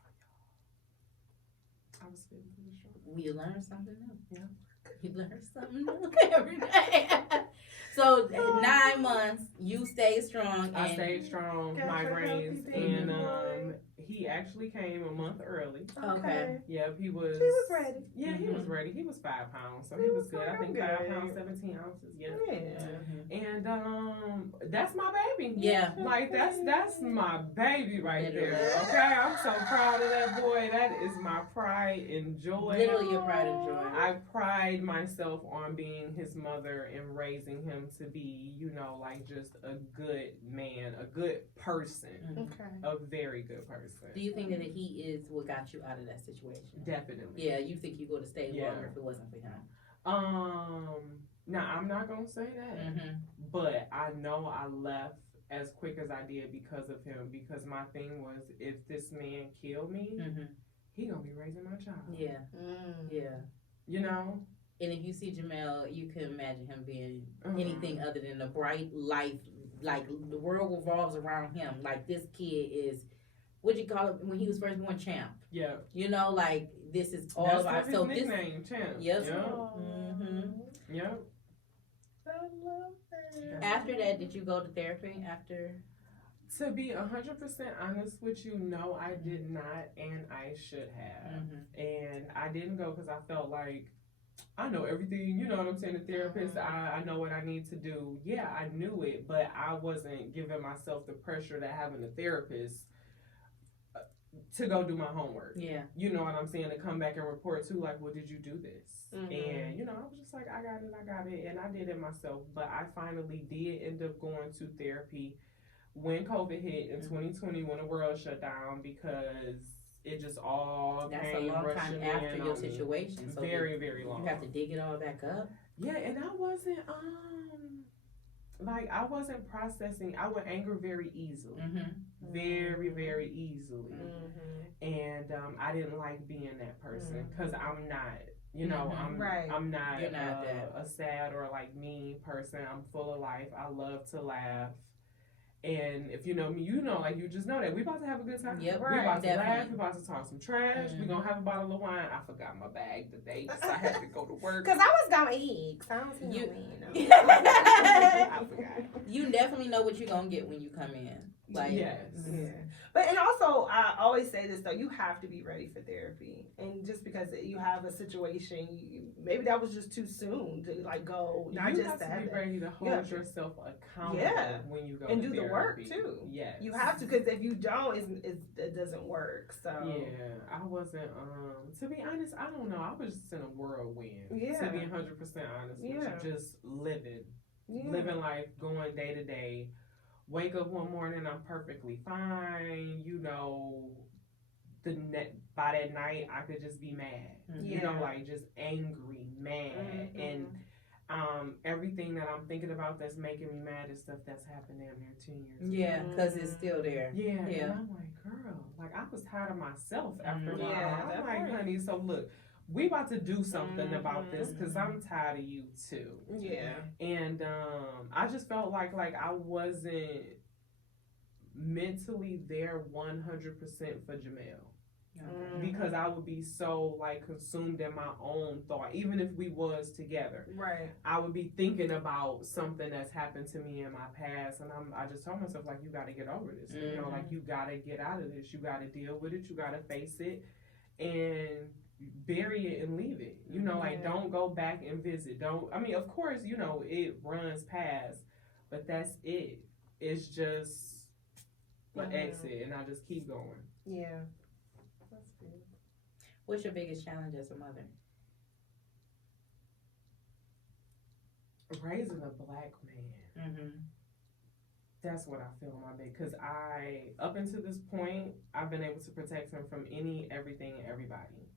y'all. I was spitting through the straw. You learn something new. Yeah. You learn something new every day. So 9 months, you stayed strong. I stayed strong, Got your migraines, healthy baby and boy. he actually came a month early. Okay. Yeah, he was. He was ready. Yeah, he was ready. He was 5 pounds, so he was good. I think 5 pounds, 17 ounces. Yeah. And that's my baby. Yeah. Like that's my baby right there. Literally. Okay, I'm so proud of that boy. That is my pride and joy. Literally your pride and joy. I pride myself on being his mother and raising him to be, you know, like just a good man, a good person, Okay. a very good person. Do you think that he is what got you out of that situation? Definitely. Yeah, you think you would have stayed Yeah. longer if it wasn't for him? Now, I'm not going to say that, but I know I left as quick as I did because of him, because my thing was, if this man killed me, he going to be raising my child. Yeah. Yeah. You know? And if you see Jamel, you can imagine him being anything other than a bright life. Like, the world revolves around him. Like, this kid is, what'd you call it when he was first born? Champ. Yeah. You know, like, this is all That's about. his nickname, Champ. Yep. Yep. I love that. After that, did you go to therapy after? To be 100% honest with you, no, I did not, and I should have. And I didn't go because I felt like I know everything, you know what I'm saying, the therapist, I know what I need to do. Yeah, I knew it, but I wasn't giving myself the pressure that having a therapist to go do my homework. Yeah. You know what I'm saying, to come back and report to, like, well, did you do this? And, you know, I was just like, I got it, and I did it myself. But I finally did end up going to therapy when COVID hit in 2020, when the world shut down, because it just all That's came a long time rushing after in your on me. situation. So Very, very long. You have to dig it all back up. Yeah, and I wasn't like, I wasn't processing. I would anger very easily, very, very easily, and I didn't like being that person because I'm not. You know, I'm not, a sad or like mean person. I'm full of life. I love to laugh. And if you know me, you know, like, you just know that we about to have a good time. Yep, we about to definitely. laugh. We about to talk some trash. We gonna have a bottle of wine. I forgot my bag today, so I had to go to work. Cause I was gonna eat. I don't see you. I forgot. You definitely know what you're gonna get when you come in. Like, yes. Yeah. But, and also, I always say this though, you have to be ready for therapy. And just because you have a situation, maybe that was just too soon to like go, not you just have to be ready to hold yourself accountable when you go and to do therapy. the work too. Yes. You have to, because if you don't, it doesn't work. So yeah, I wasn't, to be honest, I don't know. I was just in a whirlwind. Yeah. To be 100% honest with you, just living life, going day to day. Wake up one morning, I'm perfectly fine. You know, by that night, I could just be mad. You know, like, just angry, mad, and everything that I'm thinking about that's making me mad is stuff that's happened down there 10 years ago. Yeah, because it's still there. Yeah, and I'm like, girl, like, I was tired of myself after a while. I'm like, honey, so look, we about to do something about this because I'm tired of you too. Yeah. And I just felt like I wasn't mentally there 100% for Jamel. Because I would be so like consumed in my own thought, even if we was together. Right. I would be thinking about something that's happened to me in my past, and I just told myself, like, you got to get over this. You know, like, you got to get out of this. You got to deal with it. You got to face it, and bury it and leave it. You know, like, don't go back and visit. Don't. I mean, of course, you know, it runs past, but that's it. It's just an exit, and I just keep going. Yeah. That's good. What's your biggest challenge as a mother? Raising a black man. That's what I feel my big, because up until this point, I've been able to protect him from everything, and everybody.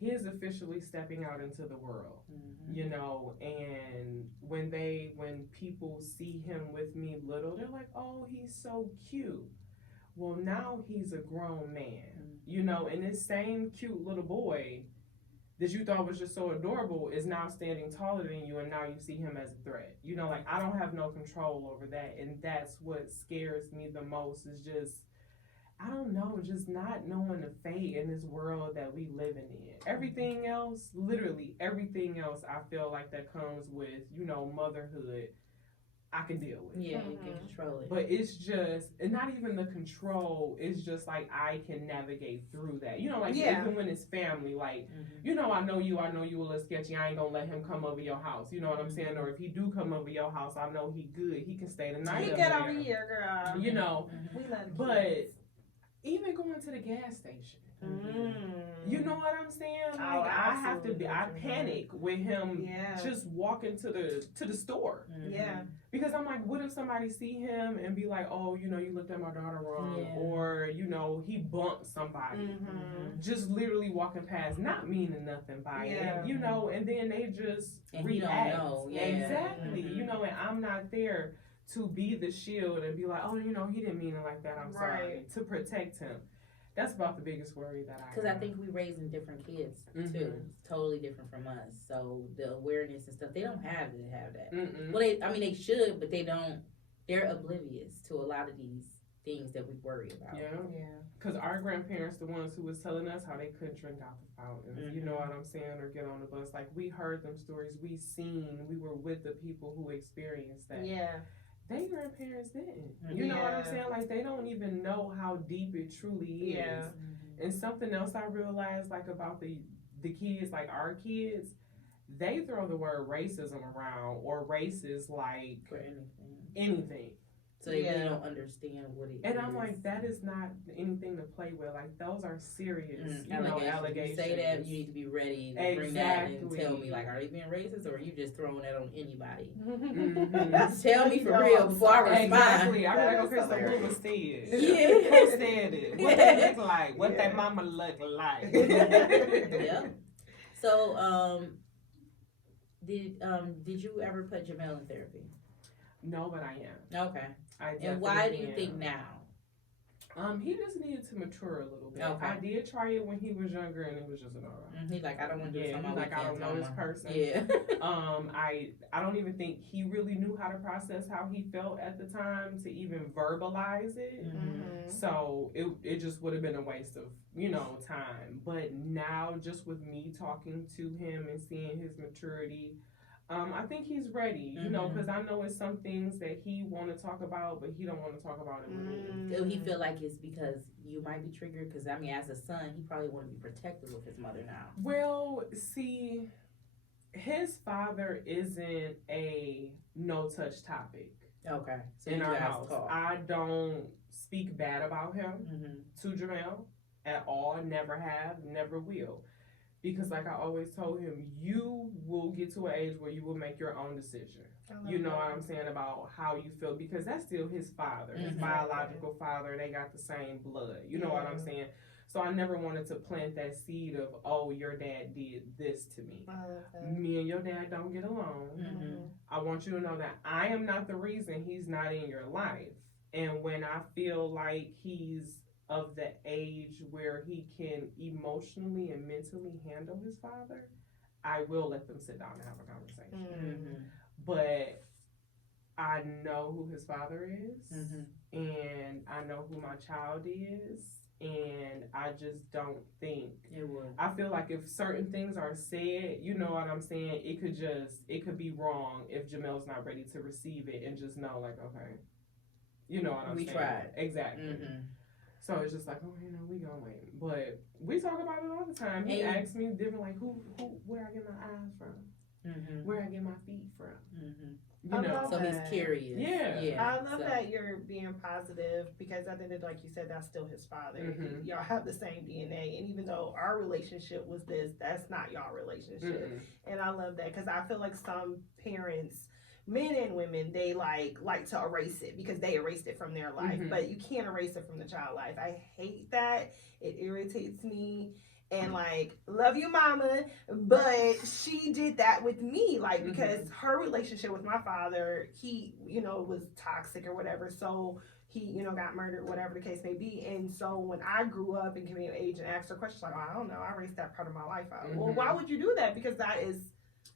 He is officially stepping out into the world, you know, and when people see him with me little, they're like, oh, he's so cute. Well, now he's a grown man, you know, and this same cute little boy that you thought was just so adorable is now standing taller than you, and now you see him as a threat. You know, like, I don't have no control over that, and that's what scares me the most, is just, I don't know, just not knowing the fate in this world that we living in. Everything else, literally everything else, I feel like that comes with, you know, motherhood, I can deal with. Yeah, you can control it. But it's just, and not even the control, it's just like, I can navigate through that. You know, like, even when it's family, like, you know, I know you a little sketchy, I ain't gonna let him come over your house. You know what I'm saying? Or if he do come over your house, I know he good. He can stay the night. He get over here, girl. You know, We love but even going to the gas station, You know what I'm saying? Like, I have to be. I panic with him just walking to the store. Yeah. Because I'm like, what if somebody see him and be like, oh, you looked at my daughter wrong, or he bumped somebody, just literally walking past, not meaning nothing by it, and then they just and react. He don't know. Exactly, and I'm not there to be the shield and be like, oh, he didn't mean it like that. I'm sorry, to protect him. That's about the biggest worry that I have. Because I think we raising different kids too, totally different from us. So the awareness and stuff, they don't have that. Well, they should, but they don't. They're oblivious to a lot of these things that we worry about. Yeah. Because our grandparents, the ones who was telling us how they couldn't drink out the fountains, you know what I'm saying, or get on the bus. Like, we heard them stories, we were with the people who experienced that. Yeah. They grandparents didn't. You know what I'm saying? Like, they don't even know how deep it truly is. Yeah. And something else I realized, like, about the kids, like our kids, they throw the word racism around, or race is like for anything. So they really don't understand what it is. And I'm like, that is not anything to play with. Like, those are serious, allegations. You say that, you need to be ready to bring that and tell me, like, are they being racist, or are you just throwing that on anybody? Tell me for real before I respond. Exactly. I be like, okay, so who was said? Who said it? What they look like? What that mama look like? Yeah. So, did you ever put Jamel in therapy? No, but I am. Okay. And why do you think now? He just needed to mature a little bit. Okay. I did try it when he was younger, and it was just an alright. He's like, I don't want to do this on my weekends. I don't know this person. Yeah. I don't even think he really knew how to process how he felt at the time to even verbalize it. So it just would have been a waste of time. But now, just with me talking to him and seeing his maturity, I think he's ready, because I know it's some things that he want to talk about, but he don't want to talk about it with me. Do he feel like it's because you might be triggered? Because, as a son, he probably want to be protective of his mother now. Well, see, his father isn't a no-touch topic. Okay. So in our house. I don't speak bad about him to Jamel at all. Never have, never will. Because, like I always told him, you will get to an age where you will make your own decision. You know what I'm saying, about how you feel, because that's still his father, his biological father. They got the same blood. You know what I'm saying? So I never wanted to plant that seed of, oh, your dad did this to me. Me and your dad don't get along. I want you to know that I am not the reason he's not in your life. And when I feel like he's of the age where he can emotionally and mentally handle his father, I will let them sit down and have a conversation. But I know who his father is, and I know who my child is, and I just don't think it would. I feel like if certain things are said, you know what I'm saying, it could be wrong if Jamel's not ready to receive it and just know, like, okay, you know what I'm saying. We tried. Exactly. So it's just like, oh, we gonna wait. But we talk about it all the time. He asks me different, like, where I get my eyes from, where I get my feet from. So he's curious. Yeah. I love that you're being positive, because at the end of, like you said, that's still his father. Y'all have the same DNA, and even though our relationship was this, that's not y'all relationship. And I love that, because I feel like some parents, men and women, they like to erase it because they erased it from their life, but you can't erase it from the child life. I hate that. It irritates me. And like, love you, mama, but she did that with me, like, because her relationship with my father, he, was toxic or whatever, so he, got murdered, whatever the case may be. And so when I grew up and came of age and asked her questions, like, oh, I don't know, I erased that part of my life out. Well, why would you do that? Because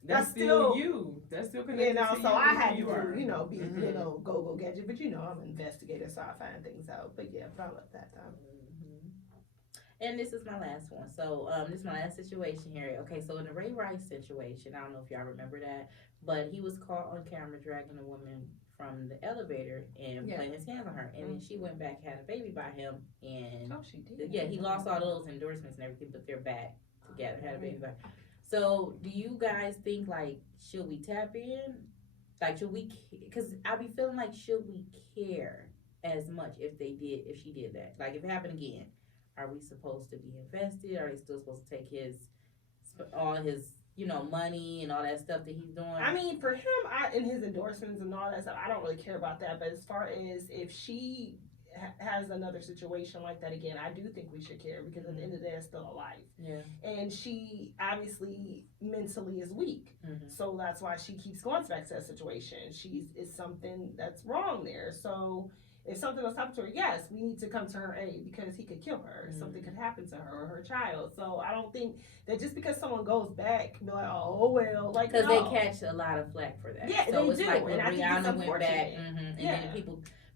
that's still you. That's still connected to you. So I had to, be, go gadget. But I'm an investigator, so I find things out. But yeah, but I love that time. And this is my last one. So this is my last situation here. Okay, so in the Ray Rice situation, I don't know if y'all remember that, but he was caught on camera dragging a woman from the elevator and playing his hands on her. And then she went back, had a baby by him, and she did. Yeah, he lost all those endorsements and everything, but they're back together, had a baby by. So do you guys think, like, should we tap in? Like, should we, because I be feeling like, should we care as much if she did that? Like, if it happened again, are we supposed to be invested? Are they still supposed to take all his money and all that stuff that he's doing? I mean, for him, in his endorsements and all that stuff, I don't really care about that. But as far as if she has another situation like that again, I do think we should care, because at the end of the day, it's still a life. Yeah. And she obviously mentally is weak, so that's why she keeps going back to that situation. It's something that's wrong there. So if something was happened to her, yes, we need to come to her aid, because he could kill her. Something could happen to her or her child. So I don't think that just because someone goes back, be like, oh well, like, because no. they catch a lot of flack for that. Yeah, so they it's do. like when And I think Rihanna it's went back, unfortunate. and then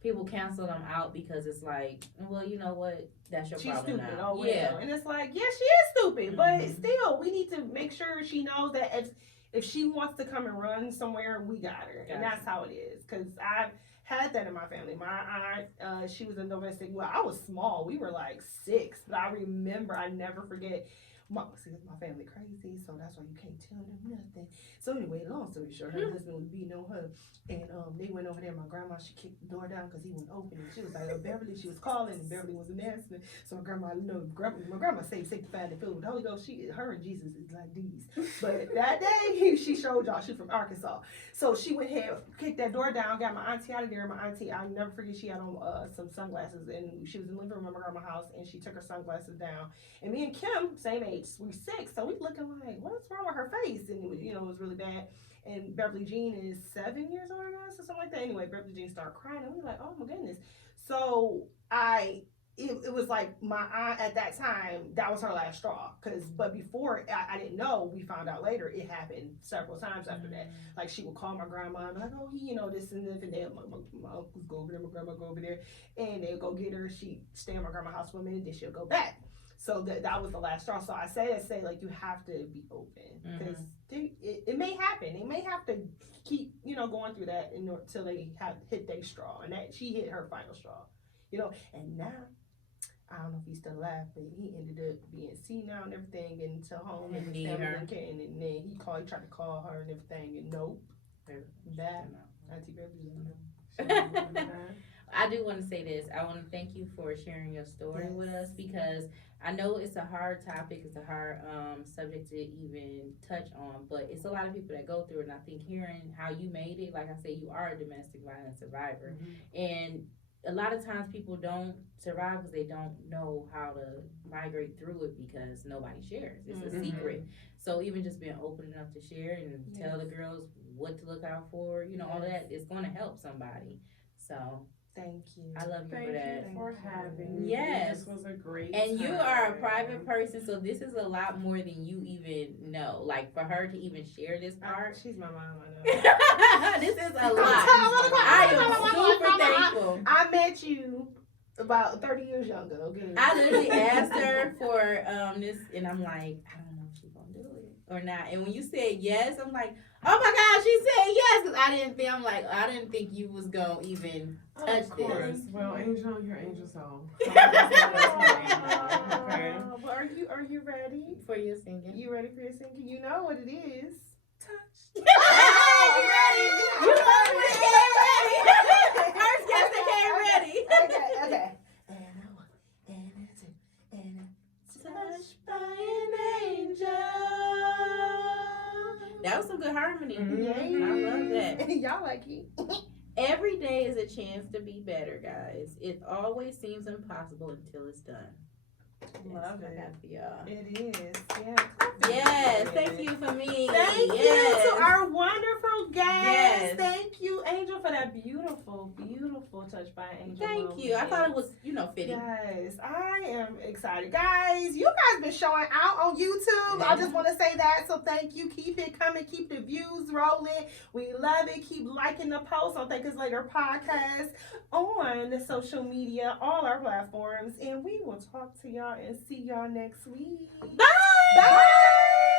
people cancel them out because it's like, well, you know what? That's your She's problem stupid. now. Oh well. Yeah. And it's like, yeah, she is stupid, but still, we need to make sure she knows that if she wants to come and run somewhere, we got her, and that's how it is. Because I've had that in my family. My aunt, she was a domestic. Well, I was small. We were like 6, but I remember. I never forget. My family crazy, so that's why you can't tell them nothing. So anyway, long story short, her husband was beating on her, and they went over there. My grandma, she kicked the door down because he wouldn't open it. She was like, Beverly, she was calling, and Beverly wasn't answering. So my grandma, my grandma saved, sanctified, and filled with the Holy Ghost. Her and Jesus is like these. But that day, she showed y'all she from Arkansas. So she went ahead, kicked that door down, got my auntie out of there. My auntie, I'll never forget, she had on some sunglasses, and she was in the living room of my grandma's house, and she took her sunglasses down. And me and Kim, same age, we 6, so we looking like, what's wrong with her face? And it was really bad. And Beverly Jean is 7 years older than us or something like that. Anyway, Beverly Jean started crying, and we were like, oh my goodness. So it was like my aunt at that time, that was her last straw. But before, I didn't know. We found out later it happened several times after that. Like, she would call my grandma and be like, oh, he, this and this, and then my uncles go over there, my grandma go over there, and they'll go get her. She'd stay in my grandma's house for a minute, then she'll go back. So that was the last straw. So I say like, you have to be open, because it may happen. They may have to keep going through that until they have hit their straw, and that she hit her final straw, And now I don't know if he's still alive, but he ended up being senile and everything, and to home and his family and then he tried to call her and everything, and nope, that Auntie Beverly. I do want to say this. I want to thank you for sharing your story with us, because I know it's a hard topic. It's a hard subject to even touch on, but it's a lot of people that go through it. And I think hearing how you made it, like I said, you are a domestic violence survivor. And a lot of times people don't survive because they don't know how to migrate through it, because nobody shares. It's a secret. So even just being open enough to share and tell the girls what to look out for, all of that is going to help somebody. So thank you. I love you for that. Thank you for having me. Yes. This was a great And time. you are a private person, so this is a lot more than you even know. Like, for her to even share this part. She's my mom, I know. This is a lot. I am super thankful. I met you about 30 years younger, okay? I literally asked her for this, and I'm like, I don't know if she's gonna do it or not. And when you said yes, I'm like, oh my God, she said yes, because I didn't think you was gonna even touch this. Well, Angel, you're Angel Soul. Okay. But are you ready For your singing? You ready for your singing? You know what it is. Touch. I'm ready. You always came ready. First guest that came ready. Okay. Touched by an angel. That was some good harmony. I love that. Y'all like it. Every day is a chance to be better, guys. It always seems impossible until it's done. Love it. Happy, y'all. It is. Yes. Thank you for me. Thank you to our wonderful guest. Yes. Thank you, Angel, for that beautiful, beautiful Touch by Angel. Thank you. I thought it was, fitting. Yes, I am excited. Guys, you guys been showing out on YouTube. I just want to say that. So thank you. Keep it coming. Keep the views rolling. We love it. Keep liking the posts on Thank Us Later podcast on the social media, all our platforms. And we will talk to y'all and see y'all next week. Bye.